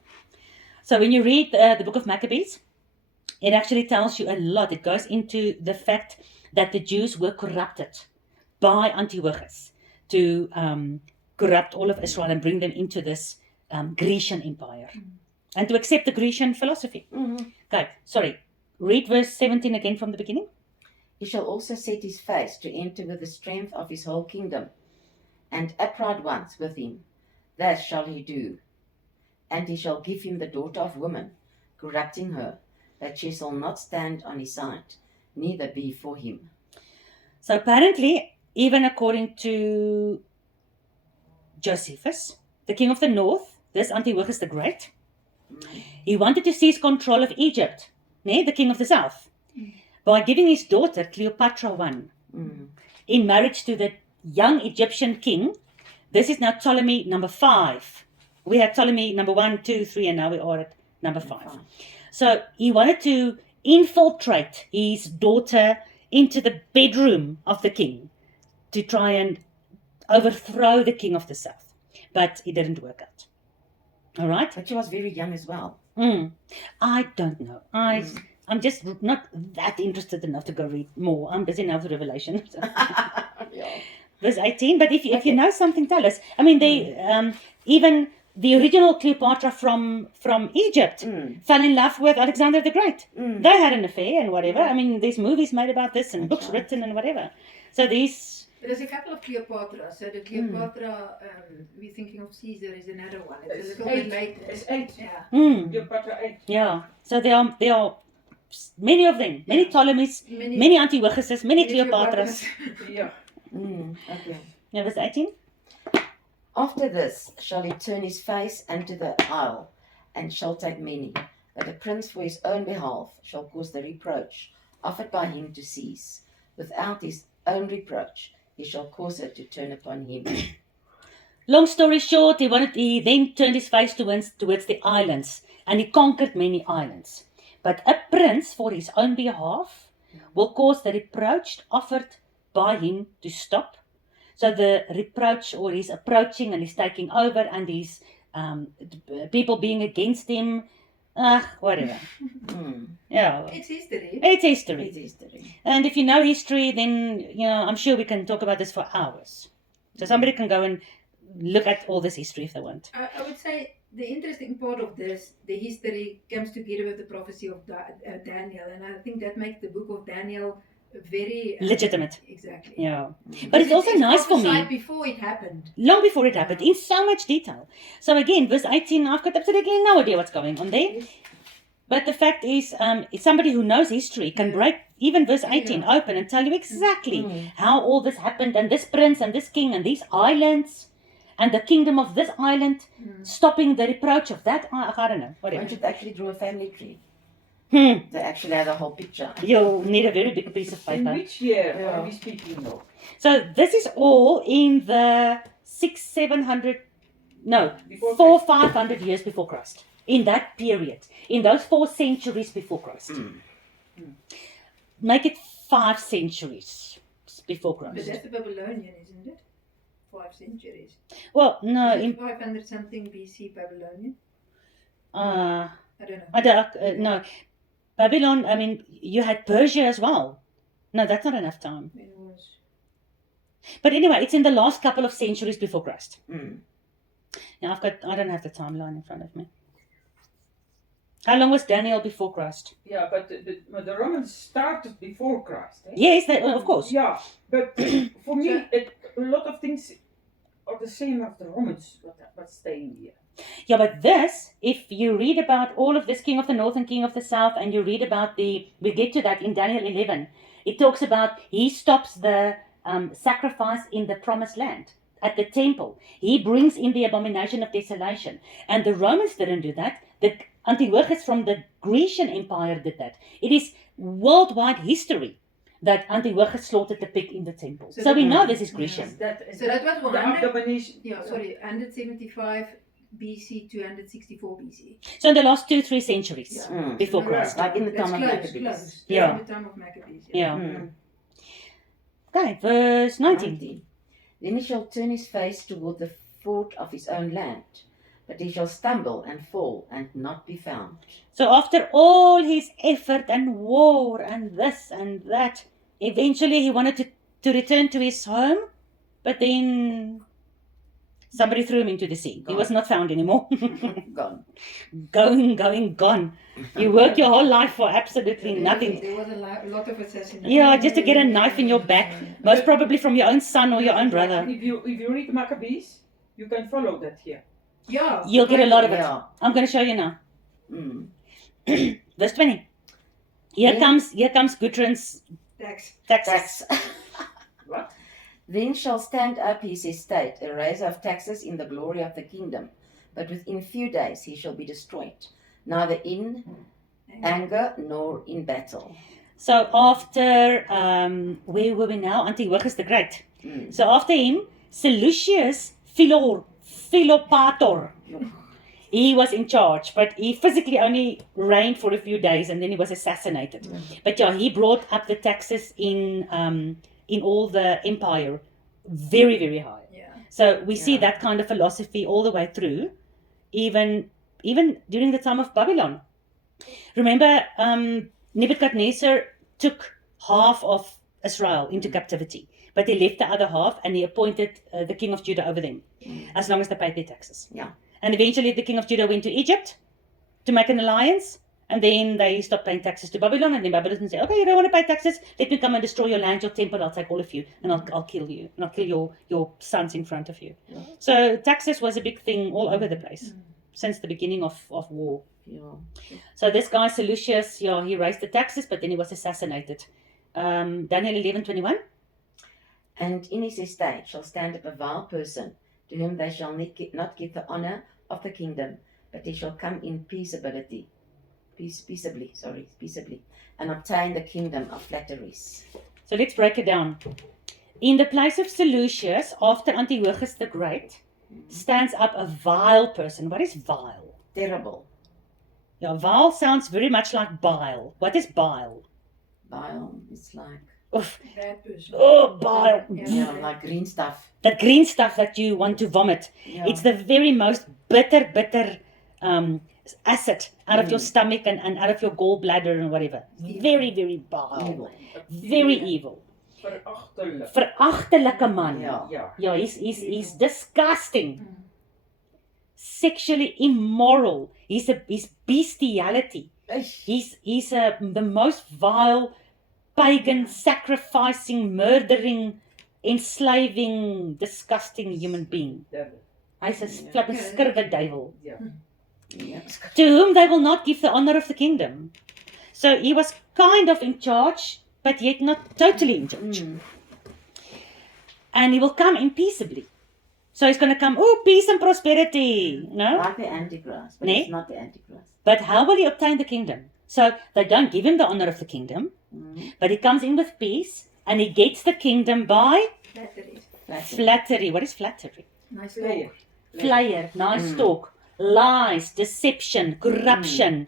So when you read the book of Maccabees, it actually tells you a lot. It goes into the fact that the Jews were corrupted by Antiochus to corrupt all of Israel and bring them into this Grecian empire and to accept the Grecian philosophy. Okay, sorry. Read verse 17 again from the beginning. He shall also set his face to enter with the strength of his whole kingdom, and upright ones with him. That shall he do. And he shall give him the daughter of woman, corrupting her, that she shall not stand on his side, neither be for him. So apparently, even according to Josephus, the king of the north, this Antiochus the Great, he wanted to seize control of Egypt, the king of the south, by giving his daughter Cleopatra in marriage to the young Egyptian king. This is now Ptolemy number 5. We had Ptolemy number 1, 2, 3, and now we are at number 5. So he wanted to infiltrate his daughter into the bedroom of the king to try and overthrow the king of the south. But it didn't work out. All right. But she was very young as well. I don't know. I'm just not that interested enough to go read more. I'm busy now with Revelation. So. Yeah. Verse 18. But if you Okay. know something, tell us. I mean, they even the original Cleopatra from Egypt fell in love with Alexander the Great. They had an affair and whatever. I mean, there's movies made about this and books written and whatever. So these. There's a couple of Cleopatra. So the Cleopatra, we're thinking of Caesar, is another one. It's a little bit later. It's 8. Yeah. Cleopatra 8. Yeah. So there are many of them. Many Ptolemies, many Antiochuses, many Cleopatras. Yeah. Okay. Yeah, verse 18. After this shall he turn his face unto the isle, and shall take many, that a prince for his own behalf shall cause the reproach offered by him to cease. Without his own reproach he shall cause it to turn upon him. Long story short, he then turned his face towards the islands, and he conquered many islands. But a prince for his own behalf will cause the reproach offered by him to stop. So the reproach, or he's approaching and he's taking over, and he's people being against him, whatever. Yeah, It's history. it's history. It is history. And if you know history, then I'm sure we can talk about this for hours. So somebody can go and look at all this history if they want. I would say the interesting part of this, the history, comes together with the prophecy of Daniel, and I think that makes the book of Daniel very Legitimate. Exactly. Yeah, but it's also nice for me. prophesied before it happened. Long before it happened, in so much detail. So again, verse 18, I've got absolutely no idea what's going on there. But the fact is, somebody who knows history can break even verse 18 open and tell you exactly how all this happened, and this prince and this king and these islands and the kingdom of this island stopping the reproach of that. I don't know, One whatever. should actually draw a family tree. They actually have the whole picture. You'll need a very big piece of In paper. which year Yeah. are we speaking of? So this is all in the 700, no, Before 500 years before Christ. In that period, in those 4 centuries before Christ. Make it 5 centuries before But Christ. that's the Babylonian, isn't it? 5 centuries. Well, no, Is it in 500 something BC Babylonian? uh, I don't know. no, Babylon. I mean, you had Persia as well. No, that's not enough time. It was. But anyway, it's in the last couple of centuries before Christ. Mm. Now I don't have the timeline in front of me. How long was Daniel before Christ? Yeah, but the Romans started before Christ. Eh? Yes, of course. Yeah, but for me, a lot of things are the same as the Romans, what's staying here. Yeah, but this, if you read about all of this king of the north and king of the south, and you read about we get to that in Daniel 11, it talks about he stops the sacrifice in the promised land at the temple. He brings in the abomination of desolation. And the Romans didn't do that. The Antiochus from the Grecian Empire did that. It is worldwide history that Antiochus slaughtered the pig in the temple. So we know this is Grecian. So that was the 100. abomination. Yeah, sorry, 175 BC to 164 BC. So in the last 2-3 centuries Mm. before Yeah. Christ. Like in the That's time of close, Maccabees. close. That's Yeah. in the time of Maccabees. Yeah. Mm. Okay, verse 19. 19. Then he shall turn his face toward the fort of his own land, but he shall stumble and fall and not be found. So after all his effort and war and this and that, eventually he wanted to return to his home, but then somebody threw him into the sea. He was not found anymore. Gone. Gone. You work your whole life for absolutely nothing. There was a lot of assassination. Yeah, just to get a knife in your back, most probably from your own son or your own brother. If you read Maccabees, you can follow that here. Yeah. You'll get a lot of it. Yeah. I'm going to show you now. Mm. Verse 20. Here Yeah. comes Gudrun's Tax. taxes. Tax. What? Then shall stand up his estate, a raiser of taxes in the glory of the kingdom. But within few days he shall be destroyed, neither in anger nor in battle. So after, where were we now? Antiochus the Great. Mm. So after him, Seleucus Philopator. He was in charge, but he physically only reigned for a few days and then he was assassinated. But yeah, he brought up the taxes in all the empire very, very high. Yeah. So we see Yeah. that kind of philosophy all the way through even during the time of Babylon. Remember, Nebuchadnezzar took half of Israel into captivity, but he left the other half, and he appointed the king of Judah over them, as long as they paid their taxes. Yeah. And eventually the king of Judah went to Egypt to make an alliance, and then they stopped paying taxes to Babylon, and then Babylon said, okay, you don't want to pay taxes, let me come and destroy your land, your temple, I'll take all of you, and I'll kill you, and I'll kill your sons in front of you. Yeah. So taxes was a big thing all over the place, since the beginning of war. Yeah. So this guy, Seleucus, he raised the taxes, but then he was assassinated. Daniel 11:21. And in his estate shall stand up a vile person, to whom they shall not give the honor of the kingdom, but he shall come in peaceably, and obtain the kingdom of flatteries. So let's break it down. In the place of Seleucus, after Antiochus the Great, stands up a vile person. What is vile? Terrible. Yeah, vile sounds very much like bile. What is bile? Bile, it's like, Oof. Bad person. Oh, bile. yeah, like green stuff. That green stuff that you want to vomit. Yeah. It's the very most bitter acid out of your stomach and out of your gallbladder and whatever. Very, very bile. Evil. Very evil. Verachterlijk. Verachterlike man. Yeah. Ja. Yeah, he's disgusting. Sexually immoral. He's bestiality. He's the most vile, pagan, sacrificing, murdering, enslaving, disgusting human being. Devil. Hy's 'n flippin' skurwe duivel. Ja. Yeah. To whom they will not give the honor of the kingdom. So he was kind of in charge, but yet not totally in charge. And he will come in peaceably. So he's going to come, peace and prosperity. No? Like the Antichrist, but Nee. it's not the Antichrist. But how will he obtain the kingdom? So they don't give him the honor of the kingdom, but he comes in with peace, and he gets the kingdom by Flattery. flattery. What is flattery? Nice Player. talk. Flyer, nice talk, lies, deception, corruption,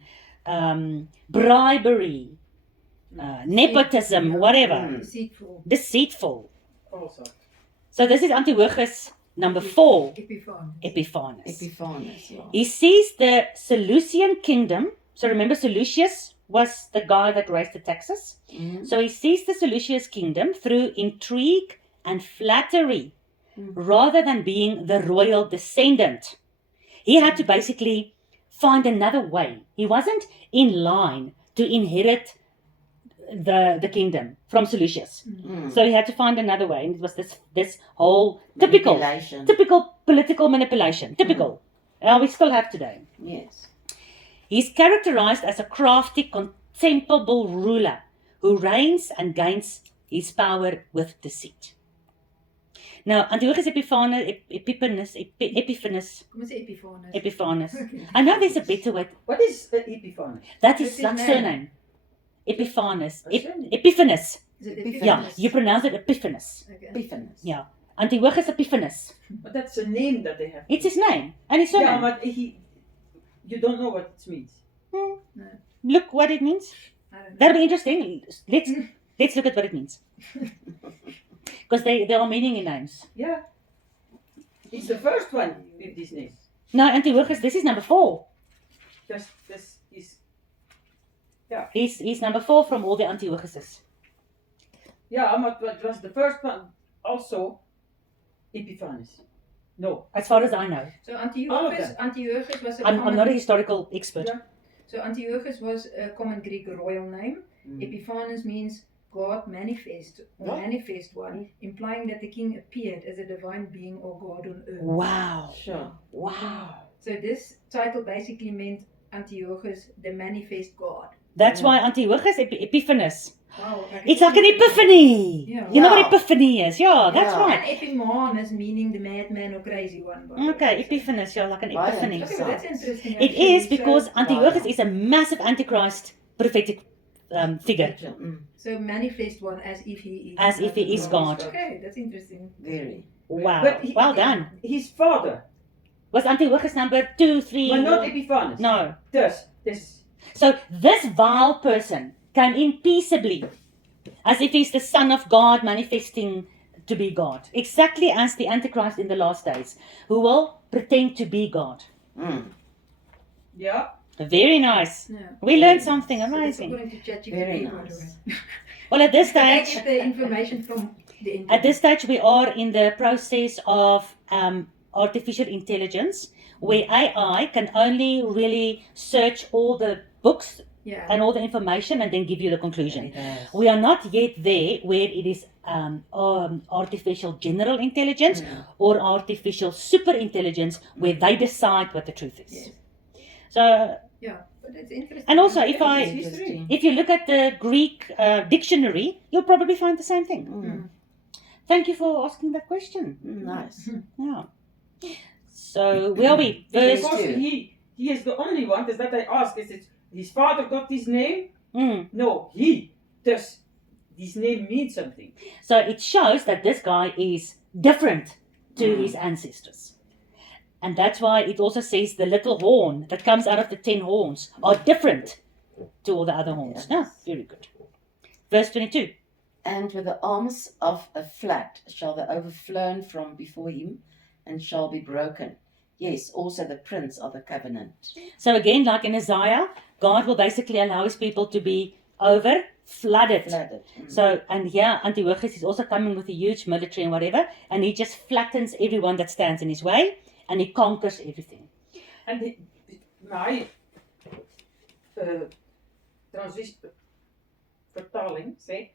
bribery, nepotism, whatever. Deceitful. Deceitful. Also. So this is Antiochus number 4, Epiphanes. Epiphanes. Epiphanes, yeah. He sees the Seleucian kingdom. So remember, Seleucus was the guy that raised the taxes. So he sees the Seleucus kingdom through intrigue and flattery rather than being the royal descendant. He had to basically find another way. He wasn't in line to inherit the kingdom from Seleucus. So he had to find another way. And it was this whole typical Manipulation. political manipulation. Typical. We still have today. Yes. He's characterized as a crafty, contemptible ruler who reigns and gains his power with deceit. Now, Antiochus Epiphanes, Kom ons sê Epiphanes. Epiphanes. Okay. I know there's a better word. What is Epiphanes? That That's is his like name. surname. Epiphanes. A surname. Epiphanes. Is it Yeah, Epiphanes? you pronounce it Epiphanes. Okay. Epiphanes. Yeah. Antiochus Epiphanes. But that's a name that they have. It's his name and his Yeah, surname. but you don't know what it means. Look what it means. I don't know. That'll be interesting. Let's look at what it means. Because there are meaning in names. Yeah. It's the first one with this name. No, Antiochus, this is number 4. This is. He's number 4 from all the Antiochuses. Yeah, but what was the first one also Epiphanes? No. As far as I know. So All of Antiochus was a I'm common, not a historical expert. Yeah. So Antiochus was a common Greek royal name. Epiphanes means God manifest or What? manifest one, implying that the king appeared as a divine being or God on earth. Wow. Sure. Wow. So this title basically meant Antiochus, the manifest God. That's why Antiochus Epiphanes. Wow. It's like an epiphany. Yeah. You know what Yeah. epiphany is? Yeah, that's Yeah. right. And Epimanes meaning the madman or crazy one. Okay, Epiphanes, yeah, like an Why epiphany. Okay, but that's interesting. It actually. is because So- Antiochus is a massive antichrist prophetic figure. So manifest one as if he is. As if he is God. Okay, that's interesting. Very. Wow. But Well done. His father Was Antiochus number 2, 3? but not Epiphanes. No. This. So this vile person came in peaceably, as if he's the son of God manifesting to be God. Exactly as the Antichrist in the last days, who will pretend to be God. Mm. Yeah. Very nice. Yeah. We learned something So that's amazing. according to ChatGPT, Very by the nice. way. Well, at this But I stage, get the information from the internet. at this stage, we are in the process of artificial intelligence, where AI can only really search all the books Yeah. and all the information and then give you the conclusion. It does. We are not yet there where it is artificial general intelligence Mm. or artificial super intelligence where they decide what the truth is. Yes. So, Yeah. But it's interesting. and also if It's I, history. if you look at the Greek dictionary, you'll probably find the same thing. Mm. Thank you for asking that question. Mm, nice. Yeah. So where are we? Verse. Because he is the only one. Does that I ask? Is it his father got his name? Mm. No, he does. His name means something. So it shows that this guy is different to Mm. his ancestors. And that's why it also says the little horn that comes out of the 10 horns are different to all the other horns. Yes. Yeah, very good. Verse 22. And with the arms of a flat shall they overflow from before him, and shall be broken. Yes, also the prince of the covenant. So again, like in Isaiah, God will basically allow his people to be over flooded. Flooded. Mm. So, and here Antiochus is also coming with a huge military and whatever, and he just flattens everyone that stands in his way, and he conquers everything. En my vertaling zegt,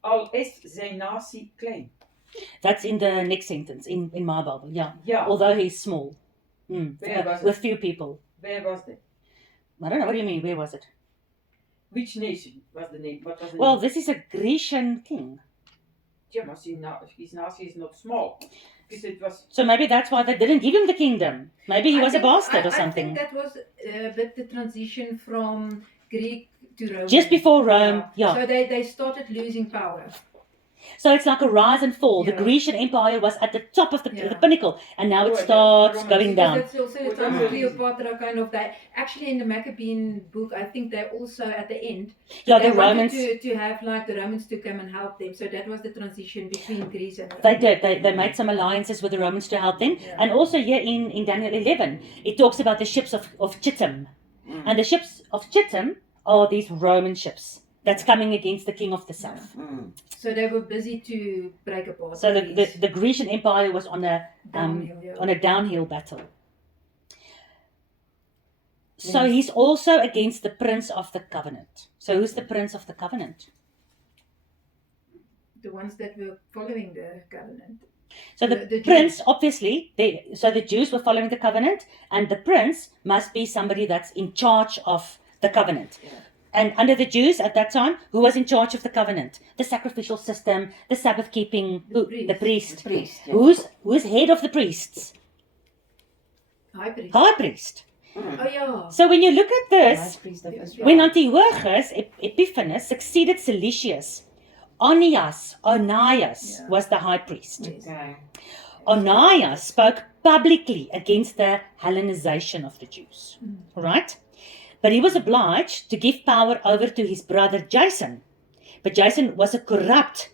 al is zijn natie klein. That's in the next sentence in my Bible, yeah. Ja, Although he's small. Where was it? With few people. where was that? I don't know, what do you mean? Where was it? Which nation was the name? What was the Well, name? this is a Grecian king. Yeah, maar his natie is not small. Because it was, So maybe that's why they didn't give him the kingdom. Maybe he I was a think- bastard or I something. think that was the transition from Greek to Roman. Just before Rome, yeah. So they started losing power. So it's like a rise and fall. The Yeah. Grecian Empire was at the top of the Yeah. pinnacle, and now it Oh, the starts Romans. going Because down. that's also the Well, time of that's- Cleopatra kind of that. Actually, in the Maccabean book, I think they also at the end. Yeah, they the wanted Romans, to have like the Romans to come and help them. So that was the transition between Greece and Rome. they did. They made some alliances with the Romans to help them. Yeah. And also here in Daniel 11, it talks about the ships of Chittim. Mm. And the ships of Chittim are these Roman ships that's coming against the king of the south. Mm. So they were busy to break apart. So Greece. the Grecian Empire was on Downhill, yeah. a downhill battle. So Yes. he's also against the Prince of the Covenant. So who's the Prince of the Covenant? The ones that were following the covenant. So The Jews. prince, obviously, so the Jews were following the covenant, and the prince must be somebody that's in charge of the covenant. Yeah. And under the Jews at that time, who was in charge of the covenant? The sacrificial system, the Sabbath keeping, The the priest. The priest. Yeah. Who's head of the priests? High priest. High priest. Mm. Oh yeah. So when you look at High this, priest of Yeah. Israel. when Antiochus Epiphanes succeeded Seleucus, Onias Yeah. was the high priest. Yes. Okay. Onias spoke publicly against the Hellenization of the Jews, right? But he was obliged to give power over to his brother Jason. But Jason was a corrupt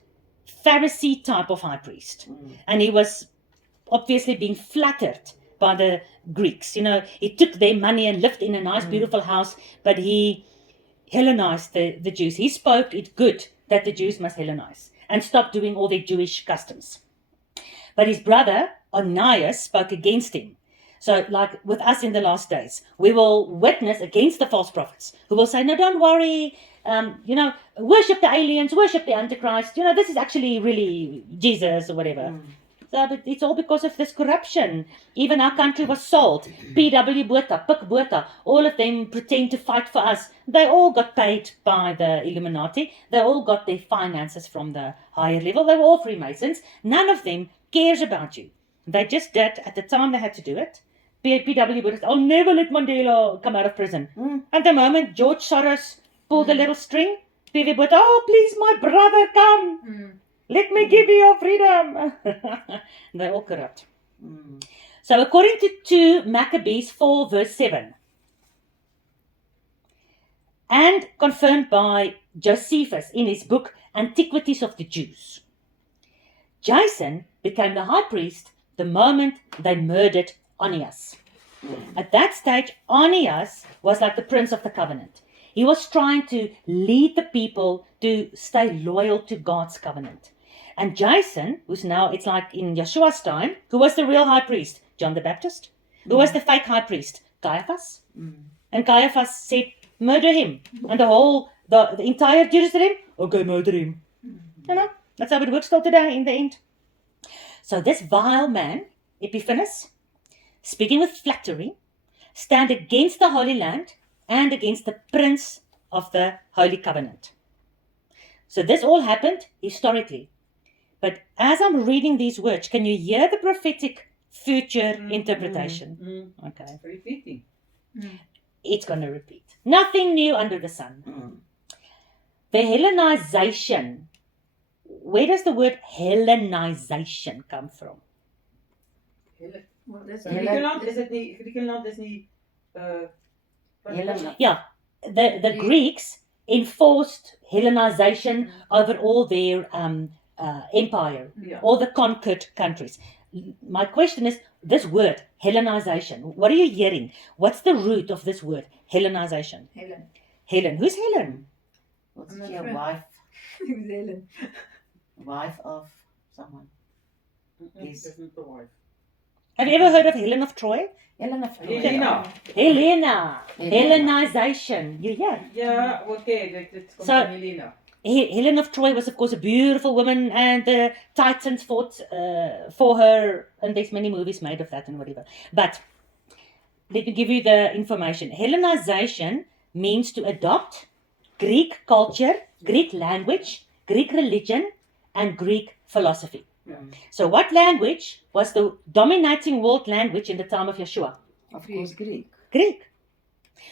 Pharisee type of high priest. Mm. And he was obviously being flattered by the Greeks. You know, he took their money and lived in a nice, beautiful house, but he Hellenized the Jews. He spoke it good that the Jews must Hellenize and stop doing all their Jewish customs. But his brother, Onias, spoke against him. So, like with us in the last days, we will witness against the false prophets who will say, no, don't worry, worship the aliens, worship the Antichrist. This is actually really Jesus or whatever. Mm. So, but it's all because of this corruption. Even our country was sold. P.W. Botha, Pik Botha, all of them pretend to fight for us. They all got paid by the Illuminati. They all got their finances from the higher level. They were all Freemasons. None of them cares about you. They just did at the time they had to do it. P.W. Botha said, I'll never let Mandela come out of prison. Mm. At the moment George Soros pulled a little string, P.W. Botha, oh, please, my brother, come. Mm. Let me give you your freedom. They're all corrupt. Mm. So according to 2 Maccabees 4 verse 7, and confirmed by Josephus in his book Antiquities of the Jews, Jason became the high priest the moment they murdered Onias. At that stage, Onias was like the prince of the covenant. He was trying to lead the people to stay loyal to God's covenant. And Jason, who's now, it's like in Yeshua's time, who was the real high priest? John the Baptist. Who was the fake high priest? Caiaphas. And Caiaphas said, murder him. And the entire Jerusalem, okay, murder him. You know, that's how it works till today in the end. So this vile man, Epiphanes, speaking with flattery, stand against the Holy Land and against the prince of the Holy Covenant. So this all happened historically. But as I'm reading these words, can you hear the prophetic future interpretation? Okay. Repeating. It's going to repeat. Nothing new under the sun. The Hellenization. Where does the word Hellenization come from? Well, that's Griekenland is het niet. Griekenland is niet. Yeah, the Greeks enforced Hellenization over all their empire, Yeah. all the conquered countries. My question is, this word, Hellenization, what are you hearing? What's the root of this word, Hellenization? Helen. Helen. Who's Helen? What's I'm not your sure. wife? Who's Helen? Wife of someone. Yes. That's not the wife. Have you ever heard of Helen of Troy? Helena. Helena. Helena. Helena. Hellenization. You hear? Ja, oké, dat komt So- van Helena. Helen of Troy was, of course, a beautiful woman, and the Titans fought for her, and there's many movies made of that and whatever. But let me give you the information. Hellenization means to adopt Greek culture, Greek language, Greek religion, and Greek philosophy. So what language was the dominating world language in the time of Yeshua? Of course, Greek. Greek.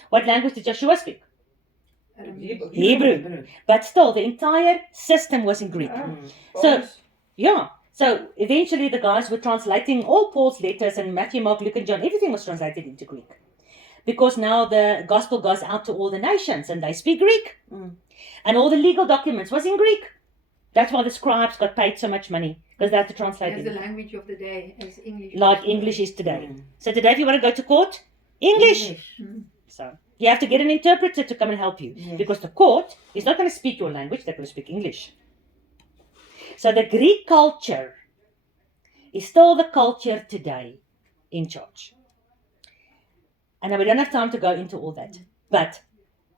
What language did Yeshua speak? Hebrew. Hebrew. But still, the entire system was in Greek. So- Yeah. So eventually the guys were translating all Paul's letters, and Matthew, Mark, Luke, and John, everything was translated into Greek. Because now the gospel goes out to all the nations and they speak Greek. And all the legal documents was in Greek. That's why the scribes got paid so much money, because they had to translate As the it. language of the day, as English. Like English is today. So today if you want to go to court, English. So you have to get an interpreter to come and help you. Yes. Because the court is not going to speak your language, they're going to speak English. So the Greek culture is still the culture today in church. And we don't have time to go into all that. But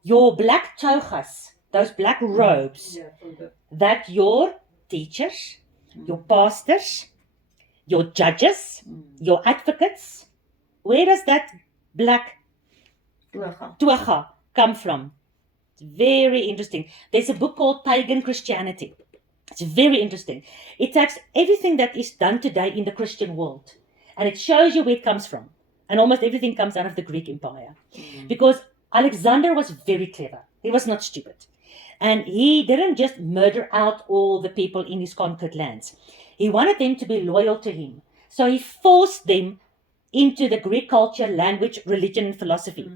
your black togas, those black robes, Ja, van de... that your teachers, your pastors, your judges, your advocates, where does that black tuacha come from? It's very interesting. There's a book called Pagan Christianity. It's very interesting. It takes everything that is done today in the Christian world and it shows you where it comes from. And almost everything comes out of the Greek Empire. Because Alexander was very clever. He was not stupid. And he didn't just murder out all the people in his conquered lands. He wanted them to be loyal to him. So he forced them into the Greek culture, language, religion, and philosophy.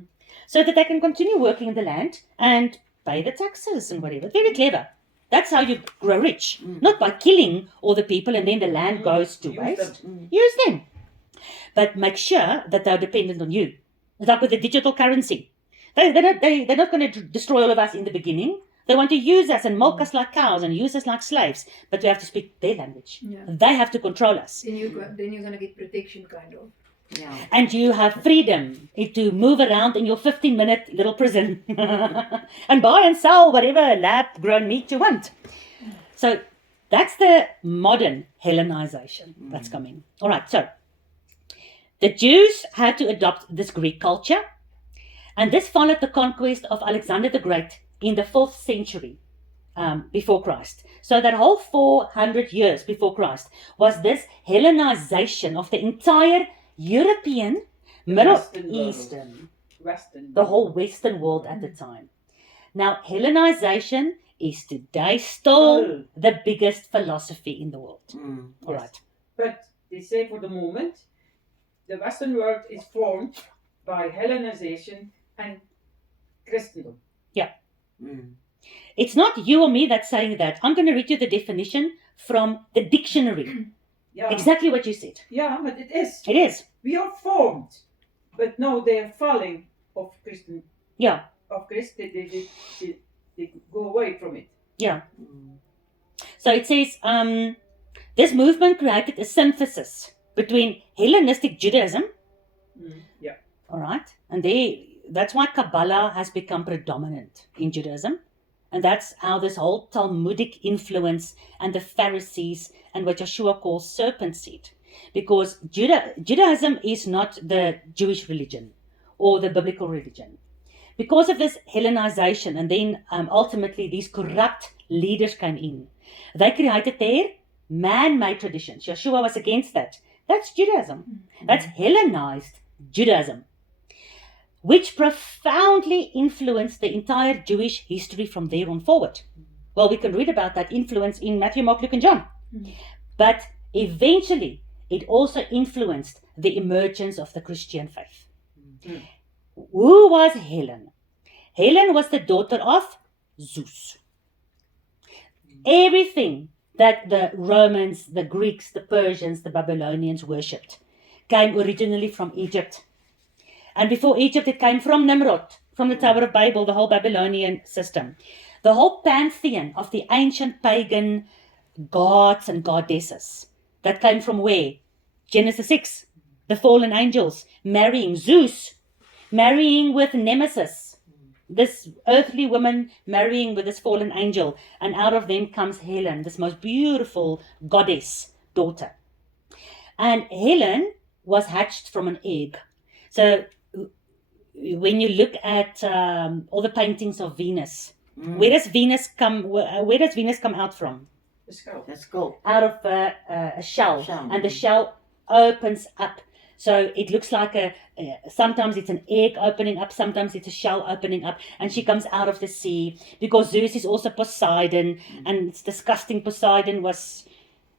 So that they can continue working in the land and pay the taxes and whatever. Very clever. That's how you grow rich. Not by killing all the people and then the land goes to Use waste. them. Use them. But make sure that they're dependent on you. It's like with the digital currency. They're not going to destroy all of us in the beginning. They want to use us and milk us like cows and use us like slaves. But we have to speak their language. Yeah. They have to control us. Then you're gonna get protection, kind of. Yeah. And you have freedom to move around in your 15-minute little prison and buy and sell whatever lab-grown meat you want. So that's the modern Hellenization that's coming. All right, so the Jews had to adopt this Greek culture, and this followed the conquest of Alexander the Great in the 4th century before Christ. So that whole 400 years before Christ was this Hellenization of the entire European, Middle Western world. Eastern, Western. the whole Western world at the time. Now, Hellenization is today still the biggest philosophy in the world. All right. But they say for the moment, the Western world is formed by Hellenization and Christendom. It's not you or me that's saying that. I'm going to read you the definition from the dictionary. Ja, Exactly what you said. ja, but it is. It is. We are formed But no, they are falling of Christian. Yeah. Of Christ, they go away from it. Yeah. So it says, this movement created a synthesis between Hellenistic Judaism, Yeah. all right, and that's why Kabbalah has become predominant in Judaism, and that's how this whole Talmudic influence and the Pharisees and what Yeshua calls serpent seed, because Judaism is not the Jewish religion or the biblical religion. Because of this Hellenization, and then ultimately these corrupt leaders came in, they created their man-made traditions. Yeshua was against that. That's Judaism. That's Hellenized Judaism, which profoundly influenced the entire Jewish history from there on forward. Well, we can read about that influence in Matthew, Mark, Luke, and John. But eventually, it also influenced the emergence of the Christian faith. Who was Helen? Helen was the daughter of Zeus. Everything that the Romans, the Greeks, the Persians, the Babylonians worshipped came originally from Egypt. And before Egypt, it came from Nimrod, from the Tower of Babel, the whole Babylonian system. The whole pantheon of the ancient pagan gods and goddesses. That came from where? Genesis 6. The fallen angels marrying Zeus, marrying with Nemesis. This earthly woman marrying with this fallen angel. And out of them comes Helen, this most beautiful goddess daughter. And Helen was hatched from an egg. So when you look at all the paintings of Venus, where does Venus come out from? The skull. The skull. Out of a shell. Shell. And the shell opens up. So it looks like sometimes it's an egg opening up, sometimes it's a shell opening up, and she comes out of the sea, because Zeus is also Poseidon, and it's disgusting. Poseidon was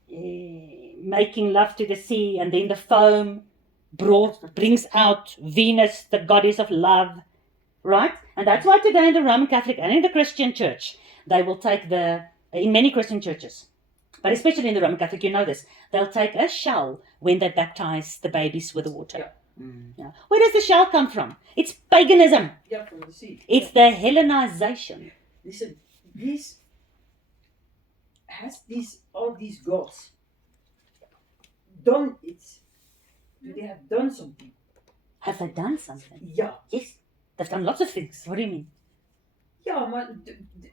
making love to the sea, and then the foam brings out Venus, the goddess of love, right? And that's why today in the Roman Catholic and in the Christian church, they will take in many Christian churches, but especially in the Roman Catholic, you know this, they'll take a shell when they baptize the babies with the water. Yeah. Where does the shell come from? It's paganism. Yeah, from the sea. It's the Hellenization. Listen, all these gods done it? They have done something. Have they done something? Yeah. Yes. They've done lots of things. What do you mean? Yeah, but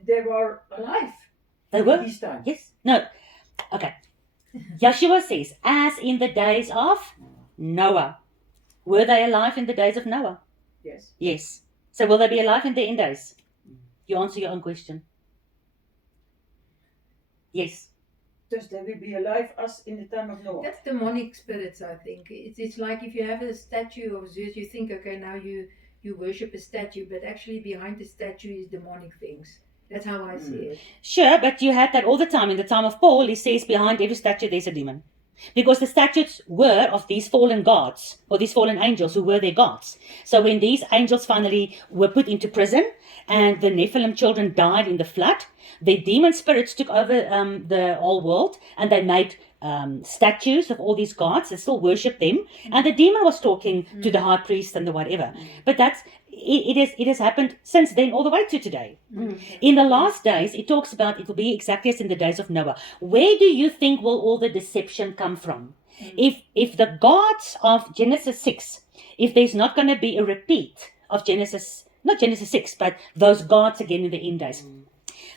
they were alive. They were? This time. Yes. No. Okay. Yeshua says, as in the days of Noah. Were they alive in the days of Noah? Yes. Yes. So will they be alive in the end days? You answer your own question. Yes. Thus they will be alive as in the time of Noah. That's demonic spirits, I think. It's like if you have a statue of Zeus, you think, okay, now you worship a statue, but actually behind the statue is demonic things. That's how I see it. Sure, but you had that all the time. In the time of Paul, he says behind every statue there's a demon. Because the statues were of these fallen gods, or these fallen angels who were their gods. So when these angels finally were put into prison, and the Nephilim children died in the flood, the demon spirits took over the whole world, and they made statues of all these gods. They still worship them, and the demon was talking to the high priest and the whatever. But it has happened since then all the way to today. In the last days, it talks about it will be exactly as in the days of Noah. Where do you think will all the deception come from? If the gods of Genesis 6, if there's not going to be a repeat of not Genesis 6, but those gods again in the end days.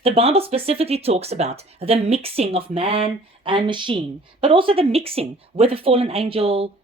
The Bible specifically talks about the mixing of man and machine, but also the mixing with the fallen angel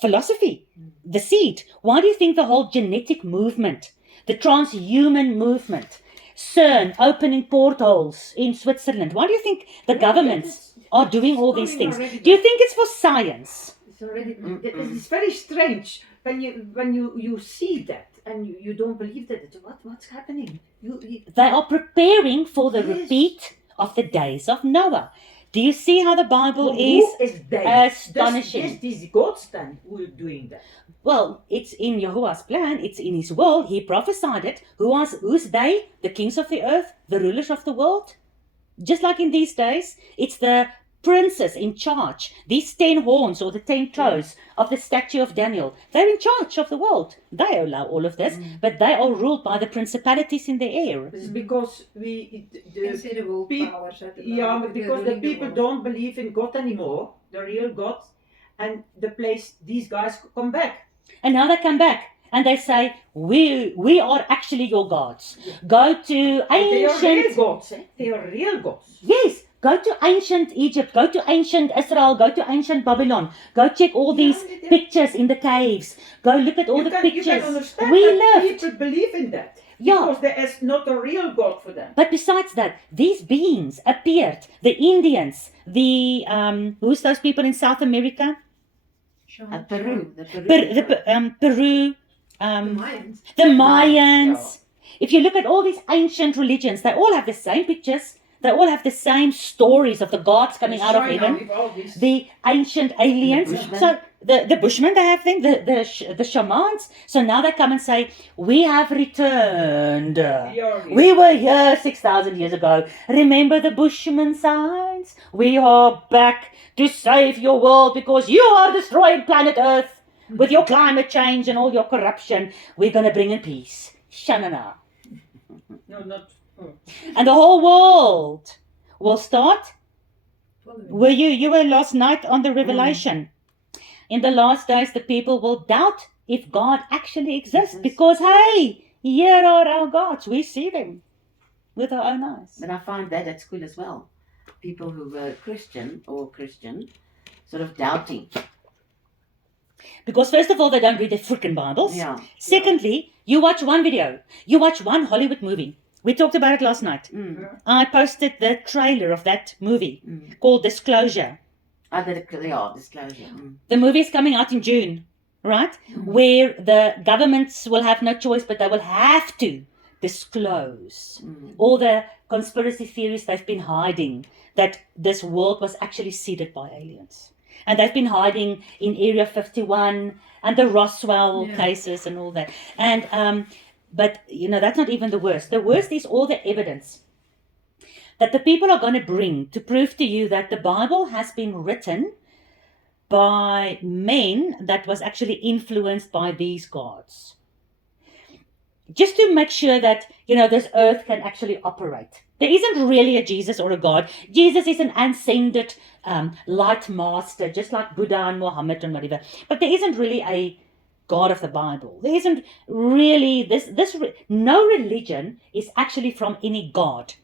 philosophy, the seed. Why do you think the whole genetic movement, the transhuman movement, CERN opening portholes in Switzerland, why do you think the governments are doing all these things? Do you think it's for science? It's already. It's very strange when you see that and you don't believe that. What's happening? They are preparing for the Yes. repeat of the days of Noah. Do you see how the Bible Who is they? astonishing? Yes, these gods then who are doing that. Well, it's in Yahuwah's plan. It's in His will. He prophesied it. Who's they? The kings of the earth, the rulers of the world. Just like in these days, it's the princes in charge. These 10 horns or the 10 toes of the statue of Daniel, they're in charge of the world. They allow all of this, but they are ruled by the principalities in the air. It's because the Instead of world peop- powers at the yeah, moment, but they're because the ruling people world. don't believe in God anymore, the real God, and the place these guys come back. And now they come back and they say, we are actually your gods. Go to But they are real ancient... gods. Eh? They are real gods. Yes, go to ancient Egypt, go to ancient Israel, go to ancient Babylon. Go check all these Yeah. pictures in the caves. Go look at all the You pictures. can understand We that lived. people believe in that. Yeah. Because there is not a real God for them. But besides that, these beings appeared. The Indians, the who's those people in South America? Peru. The Peru. Peru, The Mayans. the Mayans. Yeah. If you look at all these ancient religions, they all have the same pictures. They all have the same stories of the gods coming out of China heaven. with all these- The ancient aliens. The Bushmen. So the Bushmen, they have them, the shamans. So now they come and say, we have returned. We are real. We were here 6,000 years ago. Remember the Bushman signs? We are back to save your world because you are destroying planet Earth with your climate change and all your corruption. We're going to bring in peace. Shanana. No, not. And the whole world will start. Following. Were you were last night on the Revelation. In the last days, the people will doubt if God actually exists because, hey, here are our gods. We see them with our own eyes. But I find that at school as well. People who were Christian, sort of doubting. Because first of all, they don't read their freaking Bibles. Yeah. Secondly, you watch one video. You watch one Hollywood movie. We talked about it last night. Mm. I posted the trailer of that movie Mm. called Disclosure. Disclosure. Mm. The movie is coming out in June, right? Where the governments will have no choice, but they will have to disclose Mm. all the conspiracy theories they've been hiding, that this world was actually seeded by aliens. And they've been hiding in Area 51 and the Roswell Yeah. cases and all that. And but you know, that's not even the worst. The worst is all the evidence that the people are going to bring to prove to you that the Bible has been written by men that was actually influenced by these gods. Just to make sure that, you know, this earth can actually operate. There isn't really a Jesus or a God. Jesus is an ascended light master, just like Buddha and Muhammad and whatever. But there isn't really a God of the Bible. There isn't really no religion is actually from any God.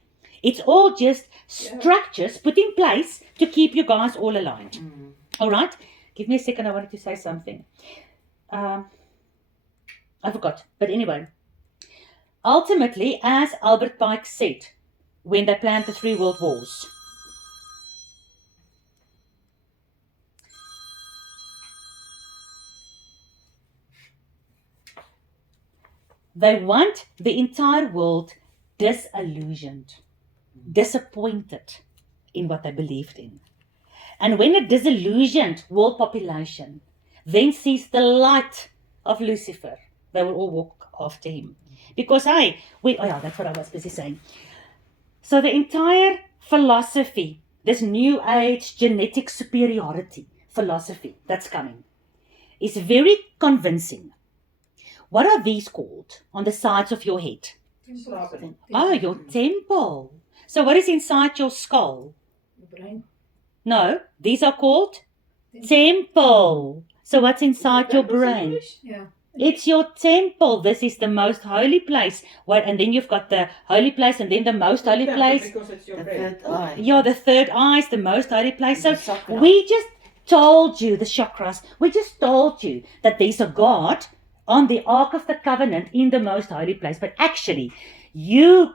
It's all just structures put in place to keep you guys all aligned. Mm. All right? Give me a second. I wanted to say something. I forgot. But anyway. Ultimately, as Albert Pike said, when they planned the 3 world wars, they want the entire world disillusioned, disappointed in what they believed in. And when a disillusioned world population then sees the light of Lucifer, they will all walk after him. Because that's what I was busy saying. So the entire philosophy, this new age genetic superiority philosophy that's coming, is very convincing. What are these called on the sides of your head? Slapen. Oh, your temple. So what is inside your skull? The brain. No, these are called temple. So what's inside your brain? Yeah. It's your temple. This is the most holy place. And then you've got the holy place and then the most holy place. Because it's your The brain. third eye. Yeah, the third eye is the most holy place. So The chakra. we just told you, the chakras, we just told you that there's a God on the Ark of the Covenant in the most holy place. But actually, you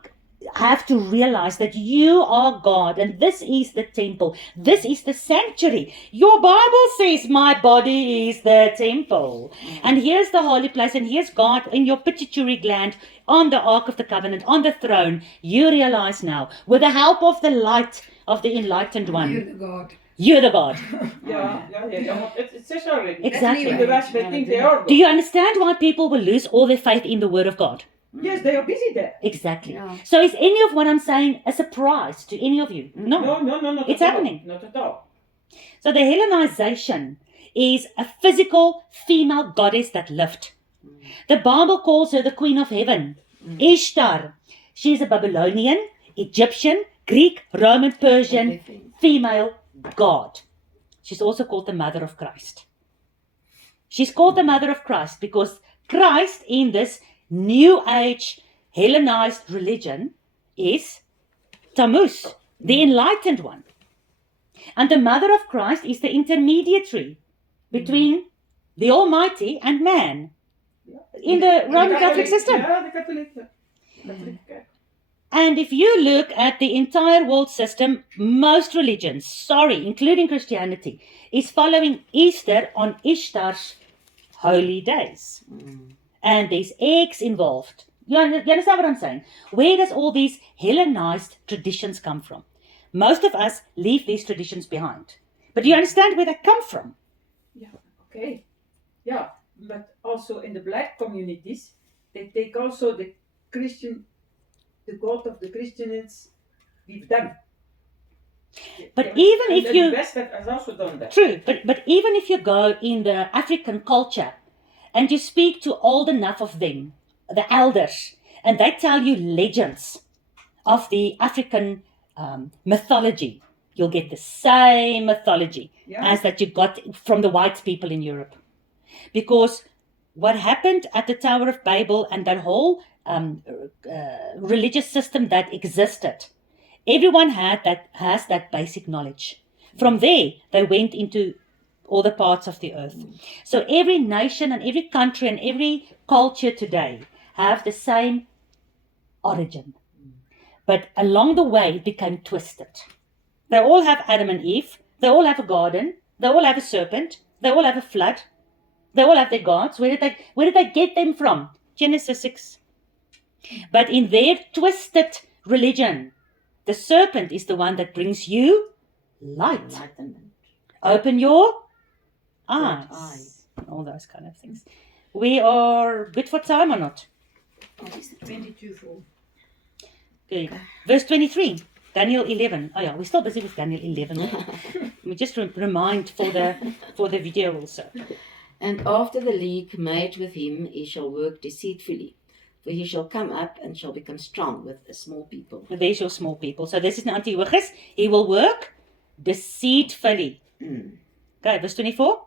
have to realize that you are God and this is the temple. This is the sanctuary. Your Bible says my body is the temple. And here's the holy place and here's God in your pituitary gland on the Ark of the Covenant, on the throne. You realize now, with the help of the light of the enlightened You're one, the God. you're the God. Yeah. It says already. Exactly. In the West, they think they are God. Do you understand why people will lose all their faith in the Word of God? Yes, they are busy there. Exactly. Yeah. So is any of what I'm saying a surprise to any of you? No. No, not It's at all. happening. Not at all. So the Hellenization is a physical female goddess that lived. The Bible calls her the Queen of Heaven. Ishtar. She is a Babylonian, Egyptian, Greek, Roman, Persian Everything. female god. She's also called the Mother of Christ. She's called the Mother of Christ because Christ in this New Age Hellenized religion is Tammuz, the enlightened one. And the Mother of Christ is the intermediary between the Almighty and man in the Roman Catholic system. Yeah, the Catholic. Catholic. And if you look at the entire world system, most religions, including Christianity, is following Easter on Ishtar's holy days. And there's eggs involved. You understand what I'm saying? Where does all these Hellenized traditions come from? Most of us leave these traditions behind. But do you understand where they come from? Yeah, okay. Yeah, but also in the black communities, they take also the Christian, the God of the Christians with them. But even and if you... the West has also done that. True, but even if you go in the African culture and you speak to old enough of them, the elders, and they tell you legends of the African mythology, you'll get the same mythology as that you got from the white people in Europe. Because what happened at the Tower of Babel and that whole religious system that existed, everyone has that basic knowledge. From there, they went into all the parts of the earth. So every nation and every country and every culture today have the same origin. But along the way, it became twisted. They all have Adam and Eve. They all have a garden. They all have a serpent. They all have a flood. They all have their gods. Where did they get them from? Genesis 6. But in their twisted religion, the serpent is the one that brings you light. Enlightenment. Open your Eyes. eyes. All those kind of things. We are good for time or not? What is it? 22 for. Okay. Verse 23. Daniel 11. Oh yeah, we're still busy with Daniel 11. We just remind for the video also. And after the league made with him, he shall work deceitfully. For he shall come up and shall become strong with a small people. There's your small people. So this is Antiochus. He will work deceitfully. Okay, verse 24.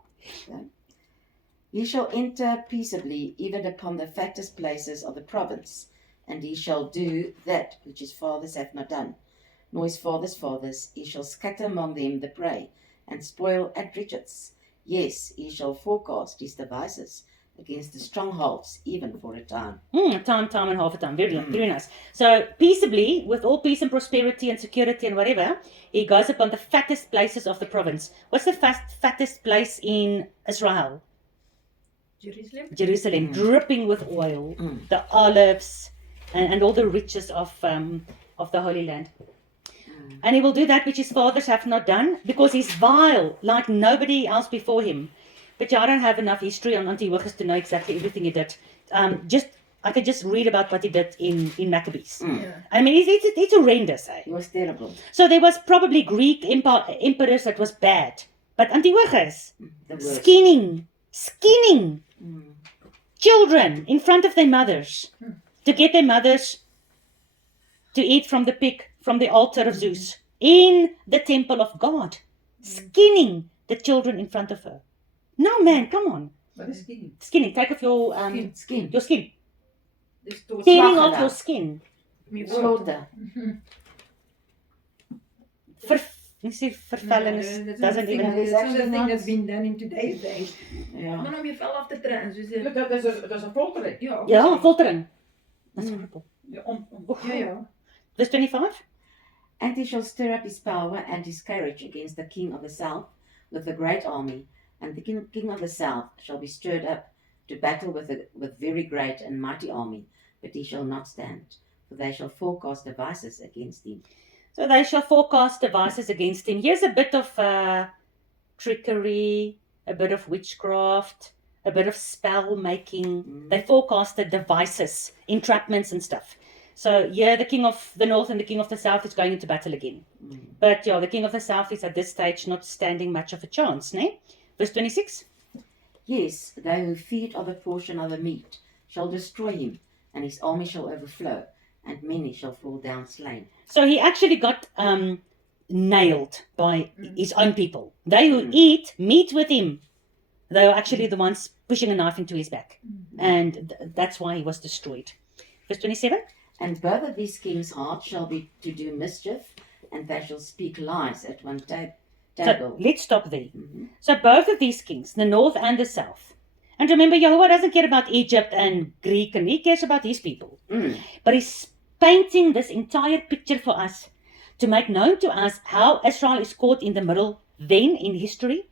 He shall enter peaceably even upon the fattest places of the province, and he shall do that which his fathers have not done, nor his fathers' fathers. He shall scatter among them the prey, and spoil at riches. Yes, he shall forecast his devices against the strongholds, even for a time. Time and half a time. Very nice. So peaceably, with all peace and prosperity and security and whatever, he goes upon the fattest places of the province. What's the fattest place in Israel? Jerusalem, dripping with oil, the olives, and all the riches of the Holy Land. And he will do that which his fathers have not done, because he's vile like nobody else before him. But I don't have enough history on Antiochus to know exactly everything he did. I could just read about what he did in Maccabees. I mean, it's horrendous. Eh? He was terrible. So there was probably Greek emperors that was bad. But Antiochus, The worst. skinning children in front of their mothers to get their mothers to eat from the pig from the altar of Zeus in the temple of God, skinning the children in front of her. No, man, come on. What is skinning? Skinning, take off your Skin. your skin. This towards Tearing Slaggen off dan. your skin. Slaughter. You see, vervellen doesn't even... There's That's actually the thing not- that's been done in today's days. Yeah. Maar om je vel af te trekken. Dus, Ja, dat is een foltering. ja, Ja, foltering. That's horrible. Ja, Ja, ja. Verse 25. And he shall stir up his power and his courage against the king of the south with a great army, and the king of the south shall be stirred up to battle with very great and mighty army, but he shall not stand, for they shall forecast devices against him. So they shall forecast devices against him. Here's a bit of trickery, a bit of witchcraft, a bit of spell making. They forecasted devices, entrapments and stuff. So here the king of the north and the king of the south is going into battle again. But yeah, the king of the south is at this stage not standing much of a chance, ne? Verse 26. Yes, they who feed of a portion of the meat shall destroy him, and his army shall overflow, and many shall fall down slain. So he actually got nailed by his own people. They who eat meat with him, they were actually the ones pushing a knife into his back. And that's why he was destroyed. Verse 27. And both of these kings' hearts shall be to do mischief, and they shall speak lies at one table. So let's stop there. So both of these kings, the north and the south. And remember, Yahweh doesn't care about Egypt and Greek, and he cares about his people. But he's painting this entire picture for us to make known to us how Israel is caught in the middle then in history,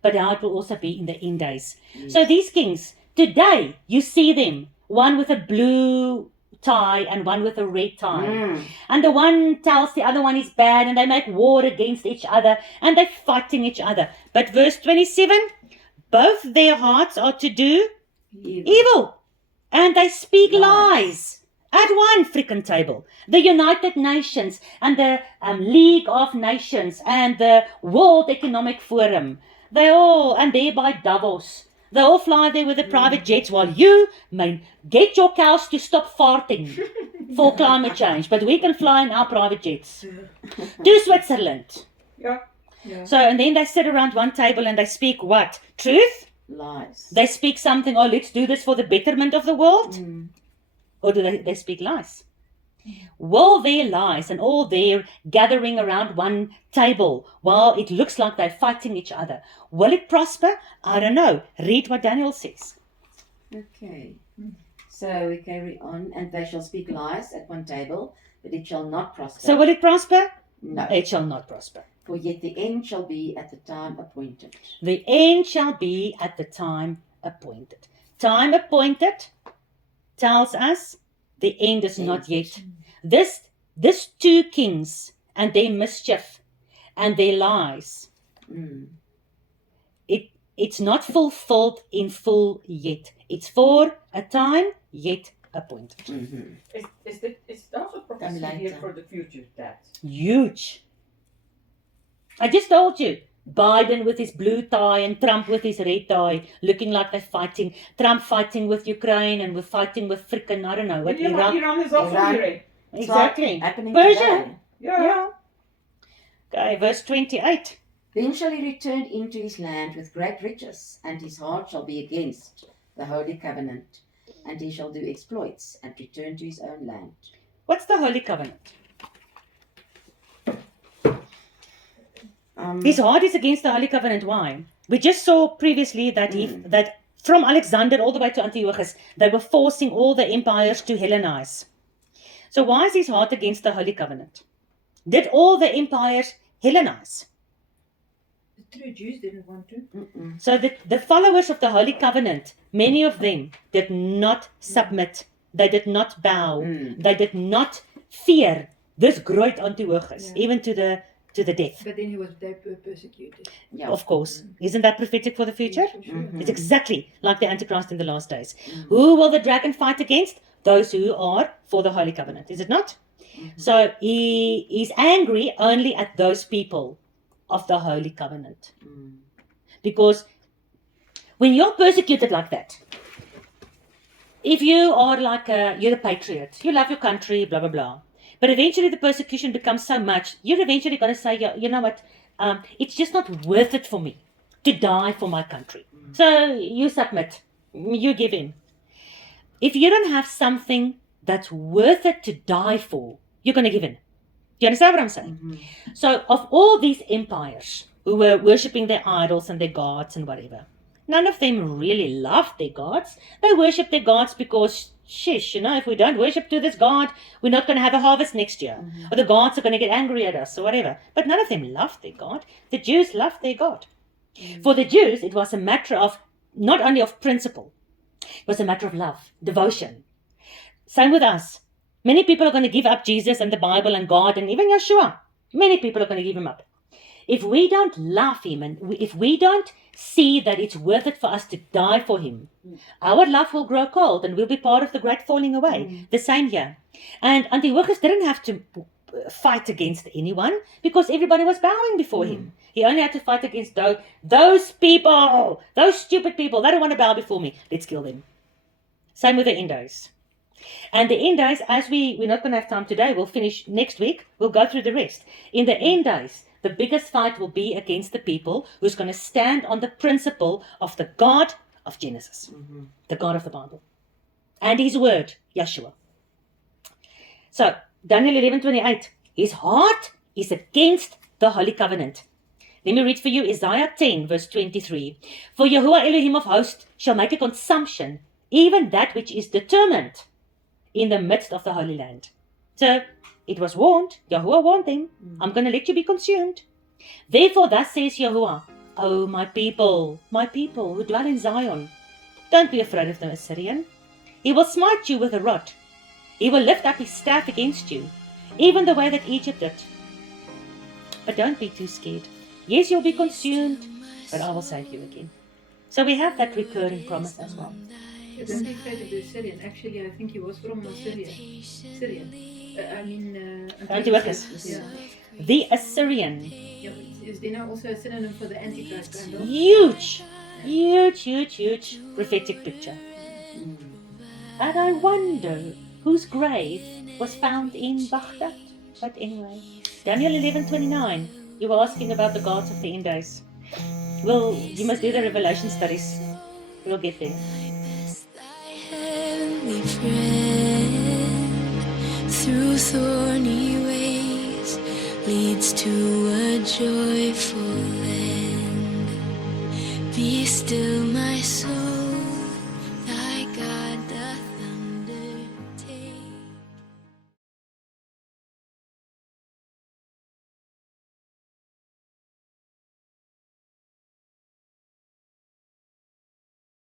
but how it will also be in the end days. So these kings, today you see them, one with a blue tie and one with a red tie. And the one tells the other one is bad, and they make war against each other, and they're fighting each other. But verse 27, both their hearts are to do evil, and they speak lies at one freaking table. The United Nations and the League of Nations and the World Economic Forum, they all, and thereby Davos, they all fly there with the private jets, while you may get your cows to stop farting for climate change. But we can fly in our private jets to Switzerland. Yeah. So, and then they sit around one table and they speak what? Truth? Lies. They speak something, oh, let's do this for the betterment of the world? Or do they speak lies? Will their lies and all their gathering around one table while it looks like they're fighting each other, will it prosper? I don't know. Read what Daniel says. Okay. So we carry on, and they shall speak lies at one table, but it shall not prosper. So will it prosper? No. It shall not prosper. For yet the end shall be at the time appointed. The end shall be at the time appointed. Time appointed tells us the end is not yet. This two kings and their mischief and their lies, it's not fulfilled in full yet. It's for a time yet appointed. It's also prophecy Come here later. for the future, that. Huge. I just told you. Biden with his blue tie and Trump with his red tie, looking like they're fighting. Trump fighting with Ukraine and we're fighting with freaking, I don't know, what Iraq. Iran is also Iran. here. Exactly. Happening Persia. today. Yeah. Okay, verse 28. Then shall he return into his land with great riches, and his heart shall be against the holy covenant, and he shall do exploits and return to his own land. What's the Holy Covenant? His heart is against the Holy Covenant. Why? We just saw previously that that from Alexander all the way to Antiochus, they were forcing all the empires to Hellenize. So why is his heart against the Holy Covenant? Did all the empires Hellenize? The true Jews didn't want to. So the followers of the Holy Covenant, many of them did not submit. They did not bow. They did not fear this great Antiochus, even to the death. But then he was persecuted. Yeah. Of course. Isn't that prophetic for the future? For sure. It's exactly like the Antichrist in the last days. Who will the dragon fight against? Those who are for the Holy Covenant. Is it not? So he is angry only at those people of the Holy Covenant. Because when you're persecuted like that, if you are like you're a patriot, you love your country, blah, blah, blah. But eventually the persecution becomes so much, you're eventually going to say, you know what, it's just not worth it for me to die for my country. So you submit, you give in. If you don't have something that's worth it to die for, you're going to give in. Do you understand what I'm saying? So of all these empires who were worshipping their idols and their gods and whatever, none of them really loved their gods. They worshipped their gods because, if we don't worship to this God, we're not going to have a harvest next year. Or the gods are going to get angry at us or whatever. But none of them loved their God. The Jews loved their God. For the Jews, it was a matter of, not only of principle, it was a matter of love, devotion. Same with us. Many people are going to give up Jesus and the Bible and God and even Yeshua. Many people are going to give him up. If we don't love him and if we don't see that it's worth it for us to die for him, our love will grow cold and we'll be part of the great falling away. The same here. And Antiochus didn't have to fight against anyone because everybody was bowing before him. He only had to fight against those people, those stupid people. They don't want to bow before me. Let's kill them. Same with the Endos. And the Endos, as we're not going to have time today, we'll finish next week. We'll go through the rest. In the Endos, the biggest fight will be against the people who's going to stand on the principle of the God of Genesis, the God of the Bible, and his word, Yeshua. So, Daniel 11:28, his heart is against the Holy Covenant. Let me read for you Isaiah 10, verse 23. For Yahuwah Elohim of hosts shall make a consumption, even that which is determined in the midst of the Holy Land. So, it was warned, Yahuwah warned them, I'm going to let you be consumed. Therefore, thus says Yahuwah, O my people who dwell in Zion, don't be afraid of the Assyrian. He will smite you with a rod. He will lift up his staff against you, even the way that Egypt did. But don't be too scared. Yes, you'll be consumed, but I will save you again. So we have that recurring promise as well. Don't be afraid of the Syrian. Actually, I think he was from Syria. Antiochus. Yeah. The Assyrian. Yeah, is there now also a synonym for the Antichrist? Kind of? Huge prophetic picture. And I wonder whose grave was found in Baghdad. But anyway, Daniel 11:29. You were asking about the gods of the Endos. Well, you must do the Revelation studies. We'll get there. Through thorny ways leads to a joyful end. Be still, my soul.